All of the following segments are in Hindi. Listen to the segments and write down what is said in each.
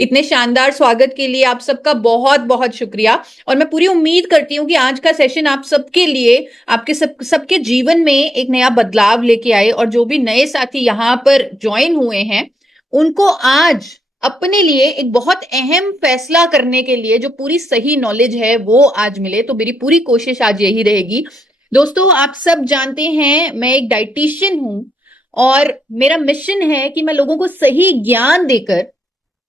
इतने शानदार स्वागत के लिए आप सबका बहुत बहुत शुक्रिया। और मैं पूरी उम्मीद करती हूँ कि आज का सेशन आप सबके लिए, आपके सबके जीवन में एक नया बदलाव लेके आए। और जो भी नए साथी यहाँ पर ज्वाइन हुए हैं, उनको आज अपने लिए एक बहुत अहम फैसला करने के लिए जो पूरी सही नॉलेज है वो आज मिले। तो मेरी पूरी कोशिश आज यही रहेगी। दोस्तों, आप सब जानते हैं मैं एक डाइटिशियन हूं और मेरा मिशन है कि मैं लोगों को सही ज्ञान देकर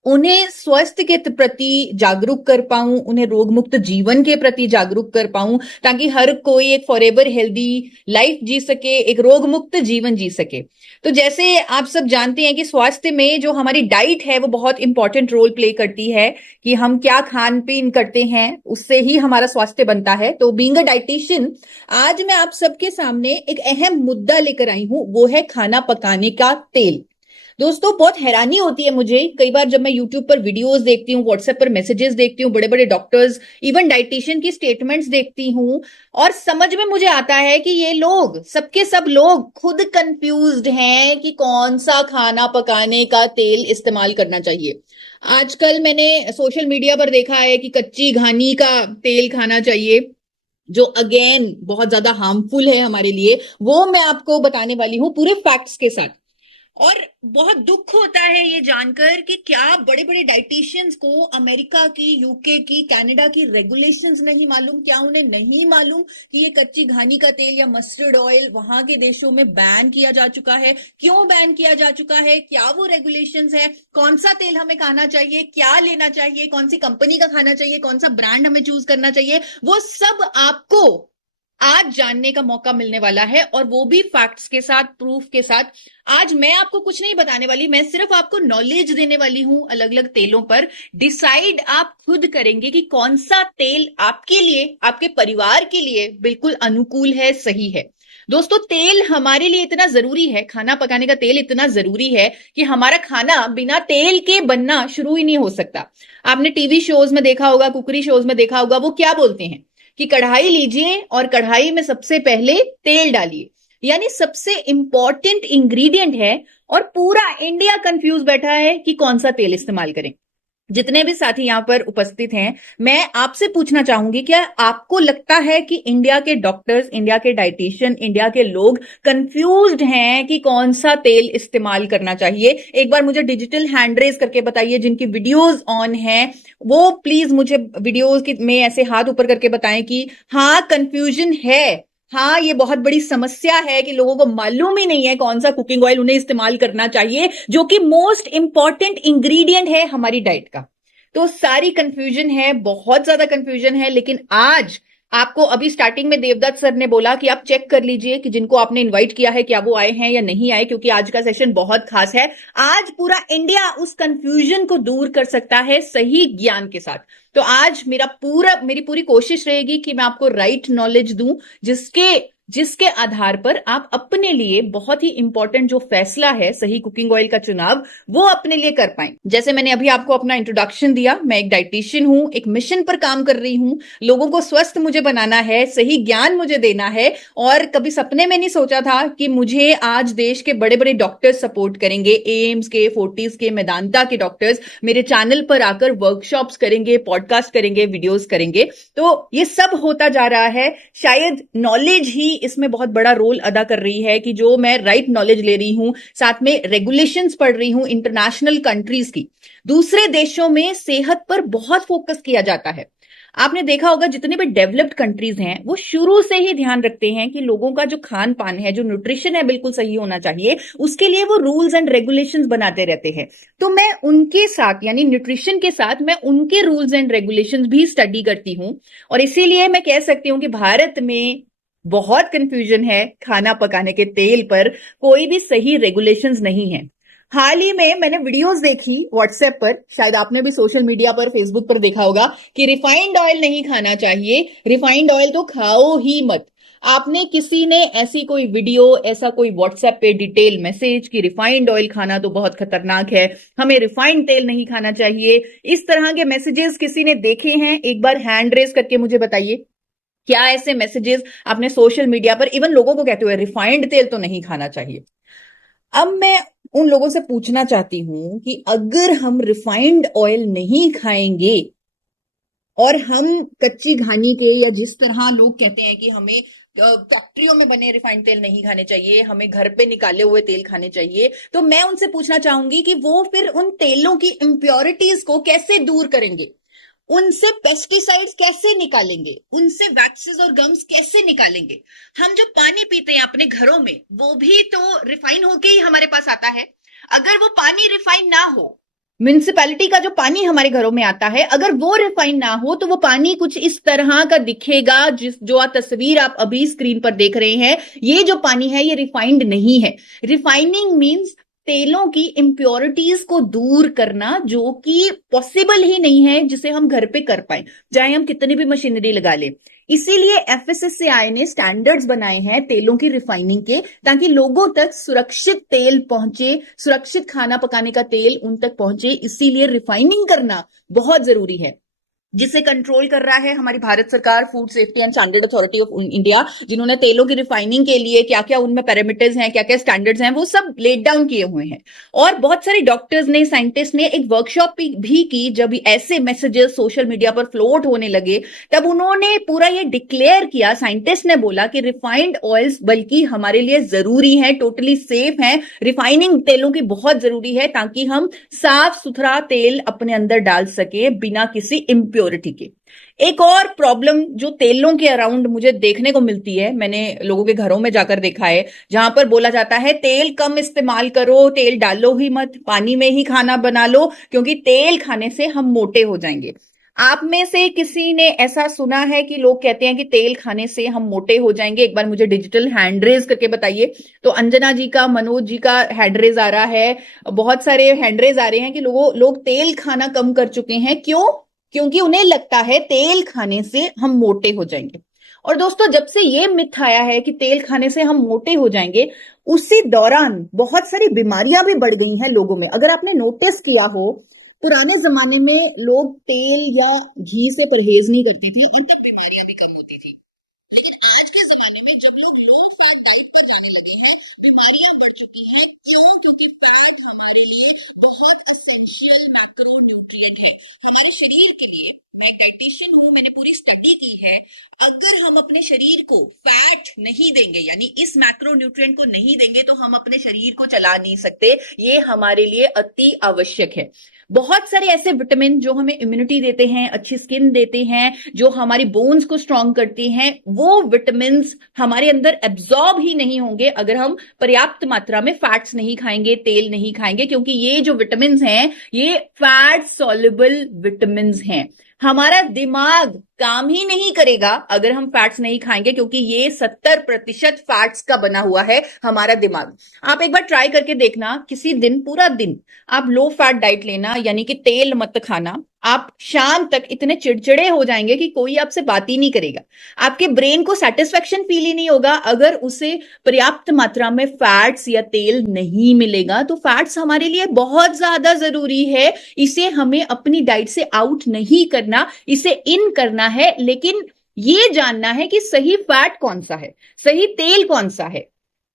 उन्हें स्वास्थ्य के प्रति जागरूक कर पाऊं, उन्हें रोग मुक्त जीवन के प्रति जागरूक कर पाऊं, ताकि हर कोई एक फॉरएवर हेल्दी लाइफ जी सके, एक रोग मुक्त जीवन जी सके। तो जैसे आप सब जानते हैं कि स्वास्थ्य में जो हमारी डाइट है वो बहुत इंपॉर्टेंट रोल प्ले करती है, कि हम क्या खान पीन करते हैं उससे ही हमारा स्वास्थ्य बनता है। तो बीइंग अ डाइटिशियन, आज मैं आप सबके सामने एक अहम मुद्दा लेकर आई हूं, वो है खाना पकाने का तेल। दोस्तों, बहुत हैरानी होती है मुझे कई बार जब मैं यूट्यूब पर वीडियोस देखती हूँ, व्हाट्सएप पर मैसेजेस देखती हूँ, बड़े बड़े डॉक्टर्स, इवन डाइटिशियन की स्टेटमेंट्स देखती हूँ, और समझ में मुझे आता है कि ये लोग, सबके सब लोग खुद कंफ्यूज्ड हैं कि कौन सा खाना पकाने का तेल इस्तेमाल करना चाहिए। आजकल मैंने सोशल मीडिया पर देखा है कि कच्ची घानी का तेल खाना चाहिए, जो अगेन बहुत ज्यादा हार्मफुल है हमारे लिए। वो मैं आपको बताने वाली हूँ पूरे फैक्ट्स के साथ। और बहुत दुख होता है ये जानकर कि क्या बड़े बड़े डाइटिशियंस को अमेरिका की, यूके की, कनाडा की रेगुलेशंस नहीं मालूम, क्या उन्हें नहीं मालूम कि ये कच्ची घानी का तेल या मस्टर्ड ऑयल वहां के देशों में बैन किया जा चुका है। क्यों बैन किया जा चुका है, क्या वो रेगुलेशंस है, कौन सा तेल हमें खाना चाहिए, क्या लेना चाहिए, कौन सी कंपनी का खाना चाहिए, कौन सा ब्रांड हमें चूज करना चाहिए, वो सब आपको आज जानने का मौका मिलने वाला है। और वो भी फैक्ट्स के साथ, प्रूफ के साथ। आज मैं आपको कुछ नहीं बताने वाली, मैं सिर्फ आपको नॉलेज देने वाली हूं अलग अलग तेलों पर। डिसाइड आप खुद करेंगे कि कौन सा तेल आपके लिए, आपके परिवार के लिए बिल्कुल अनुकूल है, सही है। दोस्तों, तेल हमारे लिए इतना जरूरी है, खाना पकाने का तेल इतना जरूरी है कि हमारा खाना बिना तेल के बनना शुरू ही नहीं हो सकता। आपने टीवी शोज में देखा होगा, कुकरी शोज में देखा होगा, वो क्या बोलते हैं कि कढ़ाई लीजिए और कढ़ाई में सबसे पहले तेल डालिए, यानी सबसे इंपॉर्टेंट इंग्रेडिएंट है। और पूरा इंडिया कंफ्यूज बैठा है कि कौन सा तेल इस्तेमाल करें। जितने भी साथी यहां पर उपस्थित हैं, मैं आपसे पूछना चाहूंगी, क्या आपको लगता है कि इंडिया के डॉक्टर्स, इंडिया के डाइटिशियन, इंडिया के लोग कंफ्यूज्ड हैं कि कौन सा तेल इस्तेमाल करना चाहिए? एक बार मुझे डिजिटल हैंड रेज करके बताइए, जिनकी वीडियोस ऑन हैं वो प्लीज मुझे वीडियोस में ऐसे हाथ ऊपर करके बताएं कि हाँ, कंफ्यूजन है, हाँ ये बहुत बड़ी समस्या है कि लोगों को मालूम ही नहीं है कौन सा कुकिंग ऑयल उन्हें इस्तेमाल करना चाहिए, जो कि मोस्ट इंपॉर्टेंट इंग्रेडिएंट है हमारी डाइट का। तो सारी कंफ्यूजन है, बहुत ज्यादा कंफ्यूजन है। लेकिन आज आपको, अभी स्टार्टिंग में देवदत्त सर ने बोला कि आप चेक कर लीजिए कि जिनको आपने इनवाइट किया है क्या वो आए हैं या नहीं आए, क्योंकि आज का सेशन बहुत खास है। आज पूरा इंडिया उस कंफ्यूजन को दूर कर सकता है सही ज्ञान के साथ। तो आज मेरी पूरी कोशिश रहेगी कि मैं आपको राइट नॉलेज दूं, जिसके आधार पर आप अपने लिए बहुत ही इंपॉर्टेंट जो फैसला है, सही कुकिंग ऑयल का चुनाव, वो अपने लिए कर पाए। जैसे मैंने अभी आपको अपना इंट्रोडक्शन दिया, मैं एक डाइटिशियन हूं, एक मिशन पर काम कर रही हूं। लोगों को स्वस्थ मुझे बनाना है, सही ज्ञान मुझे देना है। और कभी सपने में नहीं सोचा था कि मुझे आज देश के बड़े बड़े डॉक्टर्स सपोर्ट करेंगे। एम्स के, फोर्टिस के, मेदांता के डॉक्टर्स मेरे चैनल पर आकर वर्कशॉप्स करेंगे, पॉडकास्ट करेंगे, वीडियोस करेंगे। तो ये सब होता जा रहा है। शायद नॉलेज ही इसमें बहुत बड़ा रोल अदा कर रही है, कि जो मैं राइट नॉलेज ले रही हूं, साथ में रेगुलेशंस पढ़ रही हूं इंटरनेशनल कंट्रीज की। दूसरे देशों में सेहत पर बहुत फोकस किया जाता है। आपने देखा होगा जितने भी डेवलप्ड कंट्रीज हैं वो शुरू से ही ध्यान रखते हैं कि लोगों का जो खान पान है, जो न्यूट्रिशन है, बिल्कुल सही होना चाहिए। उसके लिए वो रूल्स एंड रेगुलेशंस बनाते रहते हैं। तो मैं उनके साथ, यानी न्यूट्रिशन के साथ, मैं उनके रूल्स एंड रेगुलेशंस भी स्टडी करती हूं। और इसीलिए मैं कह सकती हूं कि भारत में बहुत कंफ्यूजन है खाना पकाने के तेल पर, कोई भी सही रेगुलेशंस नहीं है। हाल ही में मैंने वीडियोस देखी व्हाट्सएप पर, शायद आपने भी सोशल मीडिया पर, फेसबुक पर देखा होगा, कि रिफाइंड ऑयल नहीं खाना चाहिए, रिफाइंड ऑयल तो खाओ ही मत। आपने किसी ने ऐसी कोई वीडियो, ऐसा कोई व्हाट्सएप पे डिटेल मैसेज कि रिफाइंड ऑयल खाना तो बहुत खतरनाक है, हमें रिफाइंड तेल नहीं खाना चाहिए, इस तरह के मैसेजेस किसी ने देखे हैं? एक बार हैंड रेज करके मुझे बताइए, क्या ऐसे मैसेजेस आपने सोशल मीडिया पर इवन लोगों को कहते हुए रिफाइंड तेल तो नहीं खाना चाहिए? अब मैं उन लोगों से पूछना चाहती हूं कि अगर हम रिफाइंड ऑयल नहीं खाएंगे और हम कच्ची घानी के, या जिस तरह लोग कहते हैं कि हमें फैक्ट्रियों में बने रिफाइंड तेल नहीं खाने चाहिए, हमें घर पे निकाले हुए तेल खाने चाहिए, तो मैं उनसे पूछना चाहूंगी कि वो फिर उन तेलों की इम्प्योरिटीज को कैसे दूर करेंगे, उनसे पेस्टिसाइड्स कैसे निकालेंगे, उनसे वैक्सेस और गम्स कैसे निकालेंगे। हम जो पानी पीते हैं अपने घरों में वो भी तो रिफाइन होके ही हमारे पास आता है। अगर वो पानी रिफाइन ना हो, म्युनिसिपैलिटी का जो पानी हमारे घरों में आता है, अगर वो रिफाइन ना हो तो वो पानी कुछ इस तरह का दिखेगा, जो तस्वीर आप अभी स्क्रीन पर देख रहे हैं, ये जो पानी है ये रिफाइंड नहीं है। रिफाइनिंग मींस तेलों की इंप्योरिटीज को दूर करना, जो कि पॉसिबल ही नहीं है जिसे हम घर पे कर पाए, चाहे हम कितनी भी मशीनरी लगा लें। इसीलिए एफएसएसएआई ने स्टैंडर्ड्स बनाए हैं तेलों की रिफाइनिंग के, ताकि लोगों तक सुरक्षित तेल पहुंचे, सुरक्षित खाना पकाने का तेल उन तक पहुंचे। इसीलिए रिफाइनिंग करना बहुत जरूरी है, जिसे कंट्रोल कर रहा है हमारी भारत सरकार, food safety and standard authority of India, जिन्होंने तेलों की रिफाइनिंग के लिए क्या क्या उनमें पैरामीटर्स हैं, क्या क्या स्टैंडर्ड्स हैं, वो सब लेट डाउन किए हुए हैं। और बहुत सारे डॉक्टर्स ने, साइंटिस्ट ने एक वर्कशॉप भी की। जब ऐसे मैसेजेस सोशल मीडिया पर फ्लोट होने लगे, तब उन्होंने पूरा ये डिक्लेयर किया, साइंटिस्ट ने बोला कि रिफाइंड ऑयल्स बल्कि हमारे लिए जरूरी है, टोटली सेफ है, रिफाइनिंग तेलों की बहुत जरूरी है, ताकि हम साफ सुथरा तेल अपने अंदर डाल सके बिना किसी इम्प्योरिटी के। एक और प्रॉब्लम जो तेलों के अराउंड मुझे देखने को मिलती है, मैंने लोगों के घरों में जाकर देखा है, जहां पर बोला जाता है तेल कम इस्तेमाल करो, तेल डालो ही मत, पानी में ही खाना बना लो, क्योंकि तेल खाने से हम मोटे हो जाएंगे। आप में से किसी ने ऐसा सुना है कि लोग कहते हैं कि तेल खाने से हम मोटे हो जाएंगे? एक बार मुझे डिजिटल हैंड रेज करके बताइए। तो अंजना जी का, मनोज जी का हैंड रेज आ रहा है, बहुत सारे हैंड रेज आ रहे हैं कि लोग तेल खाना कम कर चुके हैं। क्यों? क्योंकि उन्हें लगता है तेल खाने से हम मोटे हो जाएंगे। और दोस्तों, जब से ये मिथ आया है कि तेल खाने से हम मोटे हो जाएंगे, उसी दौरान बहुत सारी बीमारियां भी बढ़ गई हैं लोगों में। अगर आपने नोटिस किया हो, पुराने जमाने में लोग तेल या घी से परहेज नहीं करते थे और तब बीमारियां भी कम होती थी। लेकिन आज के जमाने में जब लोग लो फैट डाइट पर जाने लगे हैं, बीमारियां बढ़ चुकी हैं। क्यों? क्योंकि फैट हमारे लिए बहुत एसेंशियल मैक्रो न्यूट्रिएंट है हमारे शरीर के लिए। मैं एक डाइटिशियन हूं, मैंने पूरी स्टडी की है। अगर हम अपने शरीर को फैट नहीं देंगे, यानी इस मैक्रो न्यूट्रिएंट को नहीं देंगे, तो हम अपने शरीर को चला नहीं सकते। ये हमारे लिए अति आवश्यक है। बहुत सारे ऐसे विटामिन जो हमें इम्यूनिटी देते हैं, अच्छी स्किन देते हैं, जो हमारी बोन्स को स्ट्रांग करती हैं, वो विटामिन हमारे अंदर एब्जॉर्ब ही नहीं होंगे अगर हम पर्याप्त मात्रा में फैट्स नहीं खाएंगे, तेल नहीं खाएंगे, क्योंकि ये जो विटामिन हैं ये फैट सॉल्युबल विटामिन हैं। हमारा दिमाग काम ही नहीं करेगा अगर हम फैट्स नहीं खाएंगे, क्योंकि ये 70% फैट्स का बना हुआ है हमारा दिमाग। आप एक बार ट्राई करके देखना, किसी दिन पूरा दिन आप लो फैट डाइट लेना, यानी कि तेल मत खाना। आप शाम तक इतने चिड़चिड़े हो जाएंगे कि कोई आपसे बात ही नहीं करेगा। आपके ब्रेन को सेटिस्फेक्शन फील ही नहीं होगा अगर उसे पर्याप्त मात्रा में फैट्स या तेल नहीं मिलेगा। तो फैट्स हमारे लिए बहुत ज्यादा जरूरी है। इसे हमें अपनी डाइट से आउट नहीं करना, इसे इन करना है। लेकिन ये जानना है कि सही फैट कौन सा है, सही तेल कौन सा है,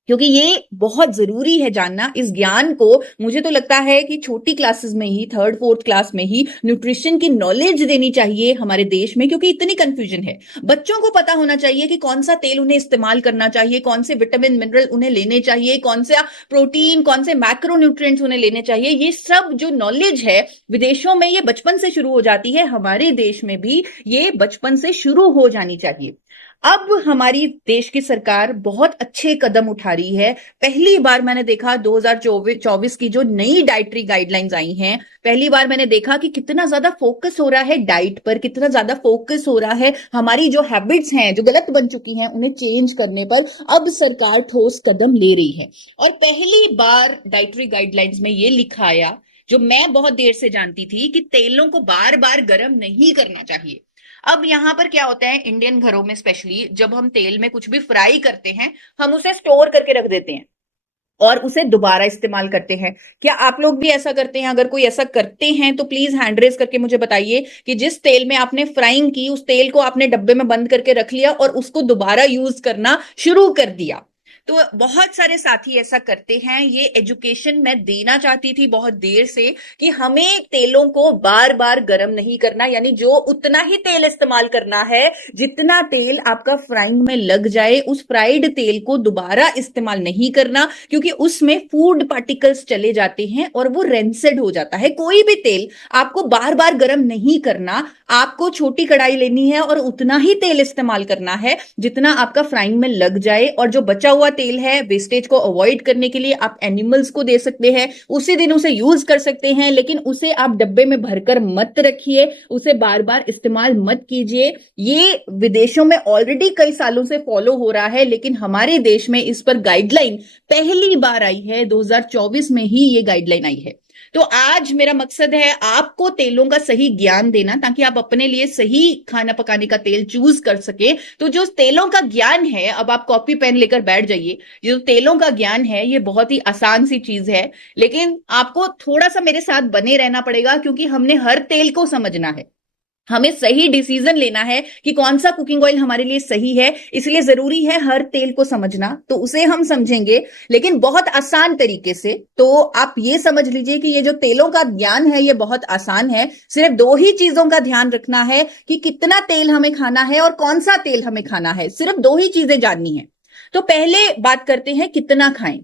क्योंकि ये बहुत जरूरी है जानना। इस ज्ञान को मुझे तो लगता है कि छोटी क्लासेस में ही, थर्ड फोर्थ क्लास में ही न्यूट्रिशन की नॉलेज देनी चाहिए हमारे देश में, क्योंकि इतनी कंफ्यूजन है। बच्चों को पता होना चाहिए कि कौन सा तेल उन्हें इस्तेमाल करना चाहिए, कौन से विटामिन मिनरल उन्हें लेने चाहिए, कौन सा प्रोटीन, कौन से मैक्रो न्यूट्रिएंट्स उन्हें लेने चाहिए। ये सब जो नॉलेज है, विदेशों में ये बचपन से शुरू हो जाती है, हमारे देश में भी ये बचपन से शुरू हो जानी चाहिए। अब हमारी देश की सरकार बहुत अच्छे कदम उठा रही है। पहली बार मैंने देखा 2024 की जो नई डाइटरी गाइडलाइंस आई हैं, पहली बार मैंने देखा कि कितना ज्यादा फोकस हो रहा है डाइट पर, कितना ज्यादा फोकस हो रहा है हमारी जो हैबिट्स हैं, जो गलत बन चुकी हैं, उन्हें चेंज करने पर। अब सरकार ठोस कदम ले रही है और पहली बार डाइटरी गाइडलाइंस में ये लिखा आया, जो मैं बहुत देर से जानती थी, कि तेलों को बार बार गर्म नहीं करना चाहिए। अब यहां पर क्या होता है, इंडियन घरों में स्पेशली जब हम तेल में कुछ भी फ्राई करते हैं, हम उसे स्टोर करके रख देते हैं और उसे दोबारा इस्तेमाल करते हैं। क्या आप लोग भी ऐसा करते हैं? अगर कोई ऐसा करते हैं तो प्लीज हैंड रेज करके मुझे बताइए कि जिस तेल में आपने फ्राइंग की, उस तेल को आपने डब्बे में बंद करके रख लिया और उसको दोबारा यूज करना शुरू कर दिया। तो बहुत सारे साथी ऐसा करते हैं। ये एजुकेशन मैं देना चाहती थी बहुत देर से कि हमें तेलों को बार बार गर्म नहीं करना, यानी जो उतना ही तेल इस्तेमाल करना है जितना तेल आपका फ्राइंग में लग जाए। उस फ्राइड तेल को दोबारा इस्तेमाल नहीं करना, क्योंकि उसमें फूड पार्टिकल्स चले जाते हैं और वो रेंसेड हो जाता है। कोई भी तेल आपको बार बार गर्म नहीं करना, आपको छोटी कढ़ाई लेनी है और उतना ही तेल इस्तेमाल करना है जितना आपका फ्राइंग में लग जाए। और जो बचा हुआ तेल है, वेस्टेज को अवॉइड करने के लिए आप एनिमल्स को दे सकते हैं, उसी दिन उसे यूज कर सकते हैं, लेकिन उसे आप डब्बे में भरकर मत रखिए, उसे बार बार इस्तेमाल मत कीजिए। ये विदेशों में ऑलरेडी कई सालों से फॉलो हो रहा है, लेकिन हमारे देश में इस पर गाइडलाइन पहली बार आई है, 2024 में ही ये गाइडलाइन आई है। तो आज मेरा मकसद है आपको तेलों का सही ज्ञान देना, ताकि आप अपने लिए सही खाना पकाने का तेल चूज कर सके। तो जो तेलों का ज्ञान है, अब आप कॉपी पेन लेकर बैठ जाइए। जो तेलों का ज्ञान है ये बहुत ही आसान सी चीज है, लेकिन आपको थोड़ा सा मेरे साथ बने रहना पड़ेगा, क्योंकि हमने हर तेल को समझना है। हमें सही डिसीजन लेना है कि कौन सा कुकिंग ऑयल हमारे लिए सही है, इसलिए जरूरी है हर तेल को समझना। तो उसे हम समझेंगे, लेकिन बहुत आसान तरीके से। तो आप ये समझ लीजिए कि ये जो तेलों का ज्ञान है ये बहुत आसान है। सिर्फ दो ही चीजों का ध्यान रखना है कि कितना तेल हमें खाना है और कौन सा तेल हमें खाना है। सिर्फ दो ही चीजें जाननी है। तो पहले बात करते हैं कितना खाएं।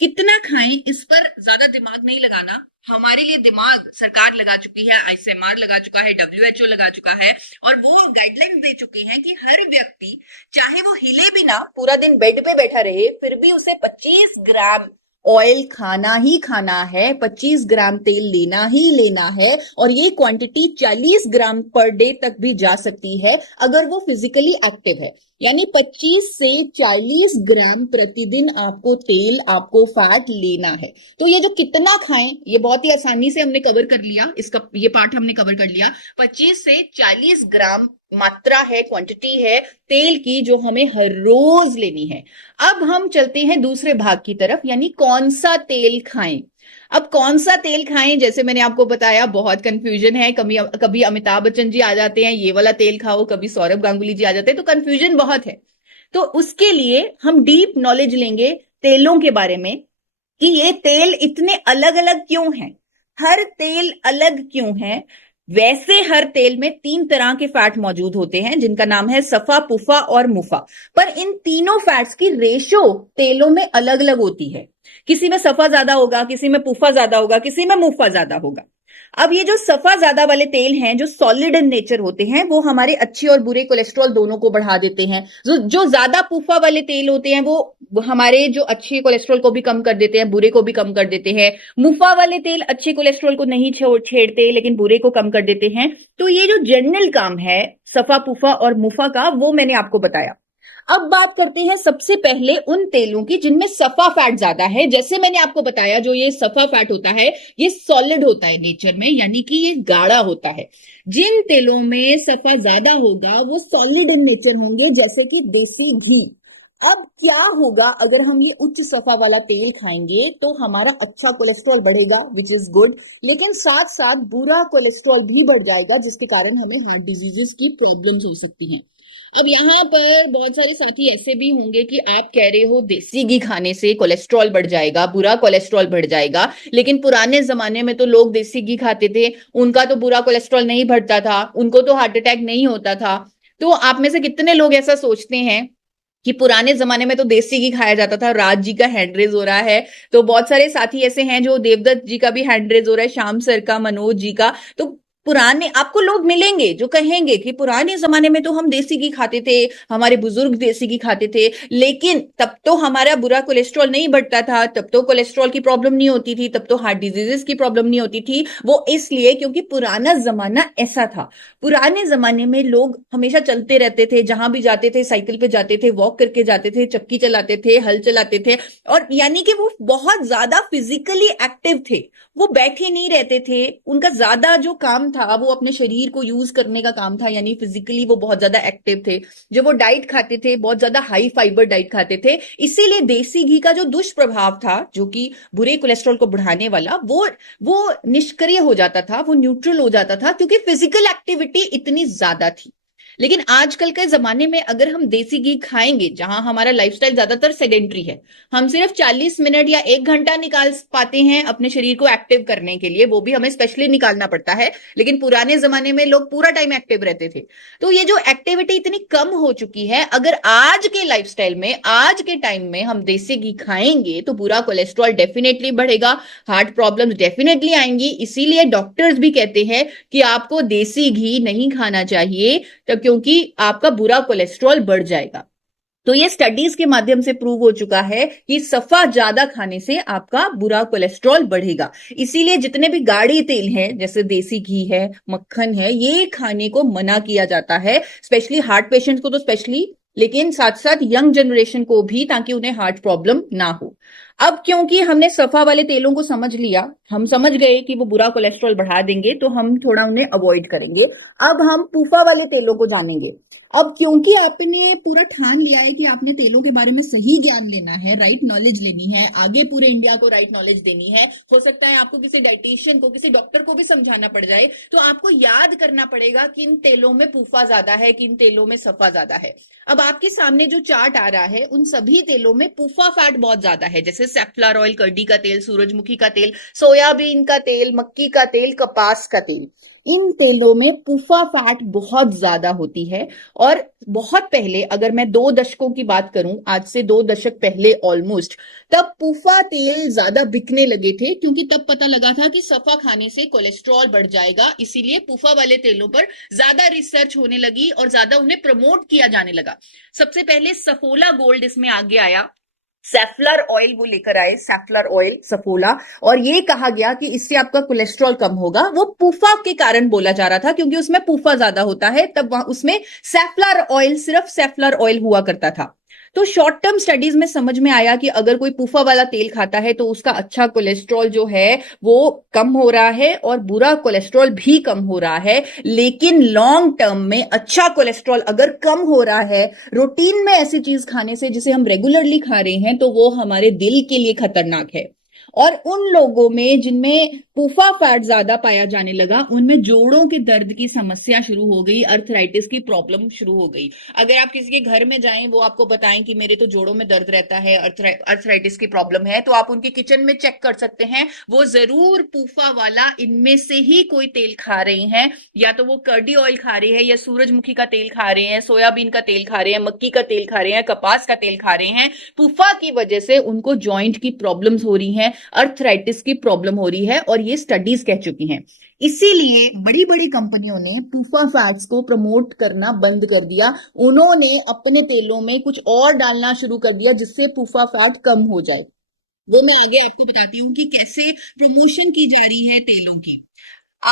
कितना खाएं इस पर ज्यादा दिमाग नहीं लगाना। हमारे लिए दिमाग सरकार लगा चुकी है, आईसीएमआर लगा चुका है, डब्ल्यूएचओ लगा चुका है, और वो गाइडलाइन दे चुके हैं कि हर व्यक्ति चाहे वो हिले भी ना, पूरा दिन बेड पे बैठा रहे, फिर भी उसे 25 ग्राम ऑयल खाना ही खाना है, 25 ग्राम तेल लेना ही लेना है। और ये क्वांटिटी 40 ग्राम पर डे तक भी जा सकती है अगर वो फिजिकली एक्टिव है। यानी 25 से 40 ग्राम प्रतिदिन आपको तेल, आपको फैट लेना है। तो ये जो कितना खाएं, ये बहुत ही आसानी से हमने कवर कर लिया, इसका ये पार्ट हमने कवर कर लिया। 25 से 40 ग्राम मात्रा है, क्वांटिटी है तेल की, जो हमें हर रोज लेनी है। अब हम चलते हैं दूसरे भाग की तरफ, यानी कौन सा तेल खाएं। अब कौन सा तेल खाएं, जैसे मैंने आपको बताया बहुत कंफ्यूजन है। कभी कभी अमिताभ बच्चन जी आ जाते हैं, ये वाला तेल खाओ, कभी सौरभ गांगुली जी आ जाते हैं, तो कंफ्यूजन बहुत है। तो उसके लिए हम डीप नॉलेज लेंगे तेलों के बारे में, कि ये तेल इतने अलग अलग क्यों हैं, हर तेल अलग क्यों है। वैसे हर तेल में 3 तरह के फैट मौजूद होते हैं, जिनका नाम है सफा, पुफा और मुफा। पर इन तीनों फैट्स की रेशो तेलों में अलग अलग होती है। किसी में सफा ज्यादा होगा, किसी में पुफा ज्यादा होगा, किसी में मुफा ज्यादा होगा। अब ये जो सफा ज्यादा वाले तेल हैं, जो सॉलिड इन नेचर होते हैं, वो हमारे अच्छे और बुरे कोलेस्ट्रॉल दोनों को बढ़ा देते हैं। जो ज्यादा पुफा वाले तेल होते हैं, वो हमारे जो अच्छे कोलेस्ट्रॉल को भी कम कर देते हैं, बुरे को भी कम कर देते हैं। मुफा वाले तेल अच्छे कोलेस्ट्रॉल को नहीं छेड़ते, लेकिन बुरे को कम कर देते हैं। तो ये जो जनरल काम है सफा, पुफा और मुफा का, वो मैंने आपको बताया। अब बात करते हैं सबसे पहले उन तेलों की जिनमें सफा फैट ज्यादा है। जैसे मैंने आपको बताया, जो ये सफा फैट होता है ये सॉलिड होता है नेचर में, यानी कि ये गाढ़ा होता है। जिन तेलों में सफा ज्यादा होगा वो सॉलिड इन नेचर होंगे, जैसे कि देसी घी। अब क्या होगा अगर हम ये उच्च सफा वाला तेल खाएंगे, तो हमारा अच्छा कोलेस्ट्रॉल बढ़ेगा, विच इज गुड, लेकिन साथ साथ बुरा कोलेस्ट्रॉल भी बढ़ जाएगा, जिसके कारण हमें हार्ट डिजीजेस की प्रॉब्लम्स हो सकती हैं। अब यहाँ पर बहुत सारे साथी ऐसे भी होंगे कि आप कह रहे हो देसी घी खाने से कोलेस्ट्रॉल बढ़ जाएगा, बुरा कोलेस्ट्रॉल बढ़ जाएगा, लेकिन पुराने जमाने में तो लोग देसी घी खाते थे, उनका तो बुरा कोलेस्ट्रॉल नहीं बढ़ता था, उनको तो हार्ट अटैक नहीं होता था। तो आप में से कितने लोग ऐसा सोचते हैं कि पुराने जमाने में तो देसी घी खाया जाता था। राज जी का हैंड रेज हो रहा है, तो बहुत सारे साथी ऐसे हैं, जो देवदत्त जी का भी हैंड रेज हो रहा है, श्याम सर का, मनोज जी का। तो पुराने आपको लोग मिलेंगे जो कहेंगे कि पुराने जमाने में तो हम देसी घी खाते थे, हमारे बुजुर्ग देसी घी खाते थे, लेकिन तब तो हमारा बुरा कोलेस्ट्रॉल नहीं बढ़ता था, तब तो कोलेस्ट्रॉल की प्रॉब्लम नहीं होती थी, तब तो हार्ट डिजीजेस की प्रॉब्लम नहीं होती थी। वो इसलिए क्योंकि पुराना जमाना ऐसा था। पुराने जमाने में लोग हमेशा चलते रहते थे, जहां भी जाते थे साइकिल पे जाते थे, वॉक करके जाते थे, चक्की चलाते थे, हल चलाते थे, और यानी कि वो बहुत ज्यादा फिजिकली एक्टिव थे। वो बैठे नहीं रहते थे, उनका ज्यादा जो काम था वो अपने शरीर को यूज करने का काम था, यानी फिजिकली वो बहुत ज्यादा एक्टिव थे। जो वो डाइट खाते थे, बहुत ज्यादा हाई फाइबर डाइट खाते थे, इसीलिए देसी घी का जो दुष्प्रभाव था, जो कि बुरे कोलेस्ट्रॉल को बढ़ाने वाला, वो निष्क्रिय हो जाता था, वो न्यूट्रल हो जाता था, क्योंकि फिजिकल एक्टिविटी इतनी ज्यादा थी। लेकिन आजकल के ज़माने में अगर हम देसी घी खाएँगे, जहाँ हमारा लाइफ़स्टाइल ज़्यादातर सेडेंटरी है, हम सिर्फ़ 40 मिनट या 1 घंटा निकाल पाते हैं अपने शरीर को एक्टिव करने के लिए, वो भी हमें स्पेशली निकालना पड़ता है। लेकिन पुराने ज़माने में लोग पूरा टाइम एक्टिव रहते थे। तो ये जो एक्टिविटी इतनी कम हो चुकी है, अगर आज के लाइफ़स्टाइल में, आज के टाइम में हम देसी घी खाएँगे, तो बुरा कोलेस्ट्रॉल डेफ़िनेटली बढ़ेगा, हार्ट प्रॉब्लम्स डेफ़िनेटली आएँगी। इसीलिए डॉक्टर्स भी कहते हैं कि आपको देसी घी नहीं खाना चाहिए, तो क्योंकि आपका बुरा कोलेस्ट्रॉल बढ़ जाएगा। तो ये स्टडीज के माध्यम से प्रूव हो चुका है कि सफा ज्यादा खाने से आपका बुरा कोलेस्ट्रॉल बढ़ेगा। इसीलिए जितने भी गाढ़े तेल हैं, जैसे देसी घी है, मक्खन है, ये खाने को मना किया जाता है, स्पेशली हार्ट पेशेंट्स को तो स्पेशली, लेकिन साथ साथ यंग जनरेशन को भी, ताकि उन्हें हार्ट प्रॉब्लम ना हो। अब क्योंकि हमने सफा वाले तेलों को समझ लिया, हम समझ गए कि वो बुरा कोलेस्ट्रॉल बढ़ा देंगे, तो हम थोड़ा उन्हें अवॉइड करेंगे। अब हम पूफा वाले तेलों को जानेंगे। अब क्योंकि आपने पूरा ठान लिया है कि आपने तेलों के बारे में सही ज्ञान लेना है, राइट नॉलेज लेनी है, आगे पूरे इंडिया को राइट नॉलेज देनी है, हो सकता है आपको किसी डाइटिशियन को, किसी डॉक्टर को भी समझाना पड़ जाए, तो आपको याद करना पड़ेगा किन तेलों में पूफा ज्यादा है, किन तेलों में सफा ज्यादा है। अब आपके सामने जो चार्ट आ रहा है, उन सभी तेलों में पूफा फैट बहुत ज्यादा है, जैसे सैफलॉर ऑयल, करडी का तेल, सूरजमुखी का तेल, सोयाबीन का तेल, मक्की का तेल, कपास का तेल। इन तेलों में पूफा फैट बहुत ज्यादा होती है। और बहुत पहले, अगर मैं 2 दशकों की बात करूं, आज से 2 दशक पहले ऑलमोस्ट, तब पूफा तेल ज्यादा बिकने लगे थे, क्योंकि तब पता लगा था कि सफा खाने से कोलेस्ट्रॉल बढ़ जाएगा, इसीलिए पूफा वाले तेलों पर ज्यादा रिसर्च होने लगी और ज्यादा उन्हें प्रमोट किया जाने लगा। सबसे पहले सफोला गोल्ड इसमें आगे आया, सैफलर ऑयल वो लेकर आए, सैफलर ऑयल, सफोला, और ये कहा गया कि इससे आपका कोलेस्ट्रॉल कम होगा। वो पूफा के कारण बोला जा रहा था, क्योंकि उसमें पूफा ज्यादा होता है, तब वहां उसमें सैफलर ऑयल, सिर्फ सैफलर ऑयल हुआ करता था। तो शॉर्ट टर्म स्टडीज में समझ में आया कि अगर कोई पूफा वाला तेल खाता है तो उसका अच्छा कोलेस्ट्रॉल जो है वो कम हो रहा है, और बुरा कोलेस्ट्रॉल भी कम हो रहा है। लेकिन लॉन्ग टर्म में अच्छा कोलेस्ट्रॉल अगर कम हो रहा है रूटीन में ऐसी चीज खाने से, जिसे हम रेगुलरली खा रहे हैं, तो वो हमारे दिल के लिए खतरनाक है। और उन लोगों में जिनमें पूफा फैट ज्यादा पाया जाने लगा, उनमें जोड़ों के दर्द की समस्या शुरू हो गई, अर्थराइटिस की प्रॉब्लम शुरू हो गई। अगर आप किसी के घर में जाएं, वो आपको बताएं कि मेरे तो जोड़ों में दर्द रहता है, अर्थराइटिस की प्रॉब्लम है, तो आप उनके किचन में चेक कर सकते हैं, वो जरूर पूफा वाला इनमें से ही कोई तेल खा रहे हैं। या तो वो कर्डी ऑयल खा रहे हैं, या सूरजमुखी का तेल खा रहे हैं, सोयाबीन का तेल खा रहे हैं, मक्की का तेल खा रहे हैं, कपास का तेल खा रहे हैं। पूफा की वजह से उनको जॉइंट की प्रॉब्लम्स हो रही हैं, अर्थराइटिस की प्रॉब्लम हो रही है, और ये स्टडीज कह चुकी हैं। इसीलिए बड़ी बड़ी कंपनियों ने पूफा फैट्स को प्रमोट करना बंद कर दिया। उन्होंने अपने तेलों में कुछ और डालना शुरू कर दिया, जिससे पूफा फैट कम हो जाए। वो मैं आगे आपको बताती हूँ कि कैसे प्रमोशन की जा रही है तेलों की।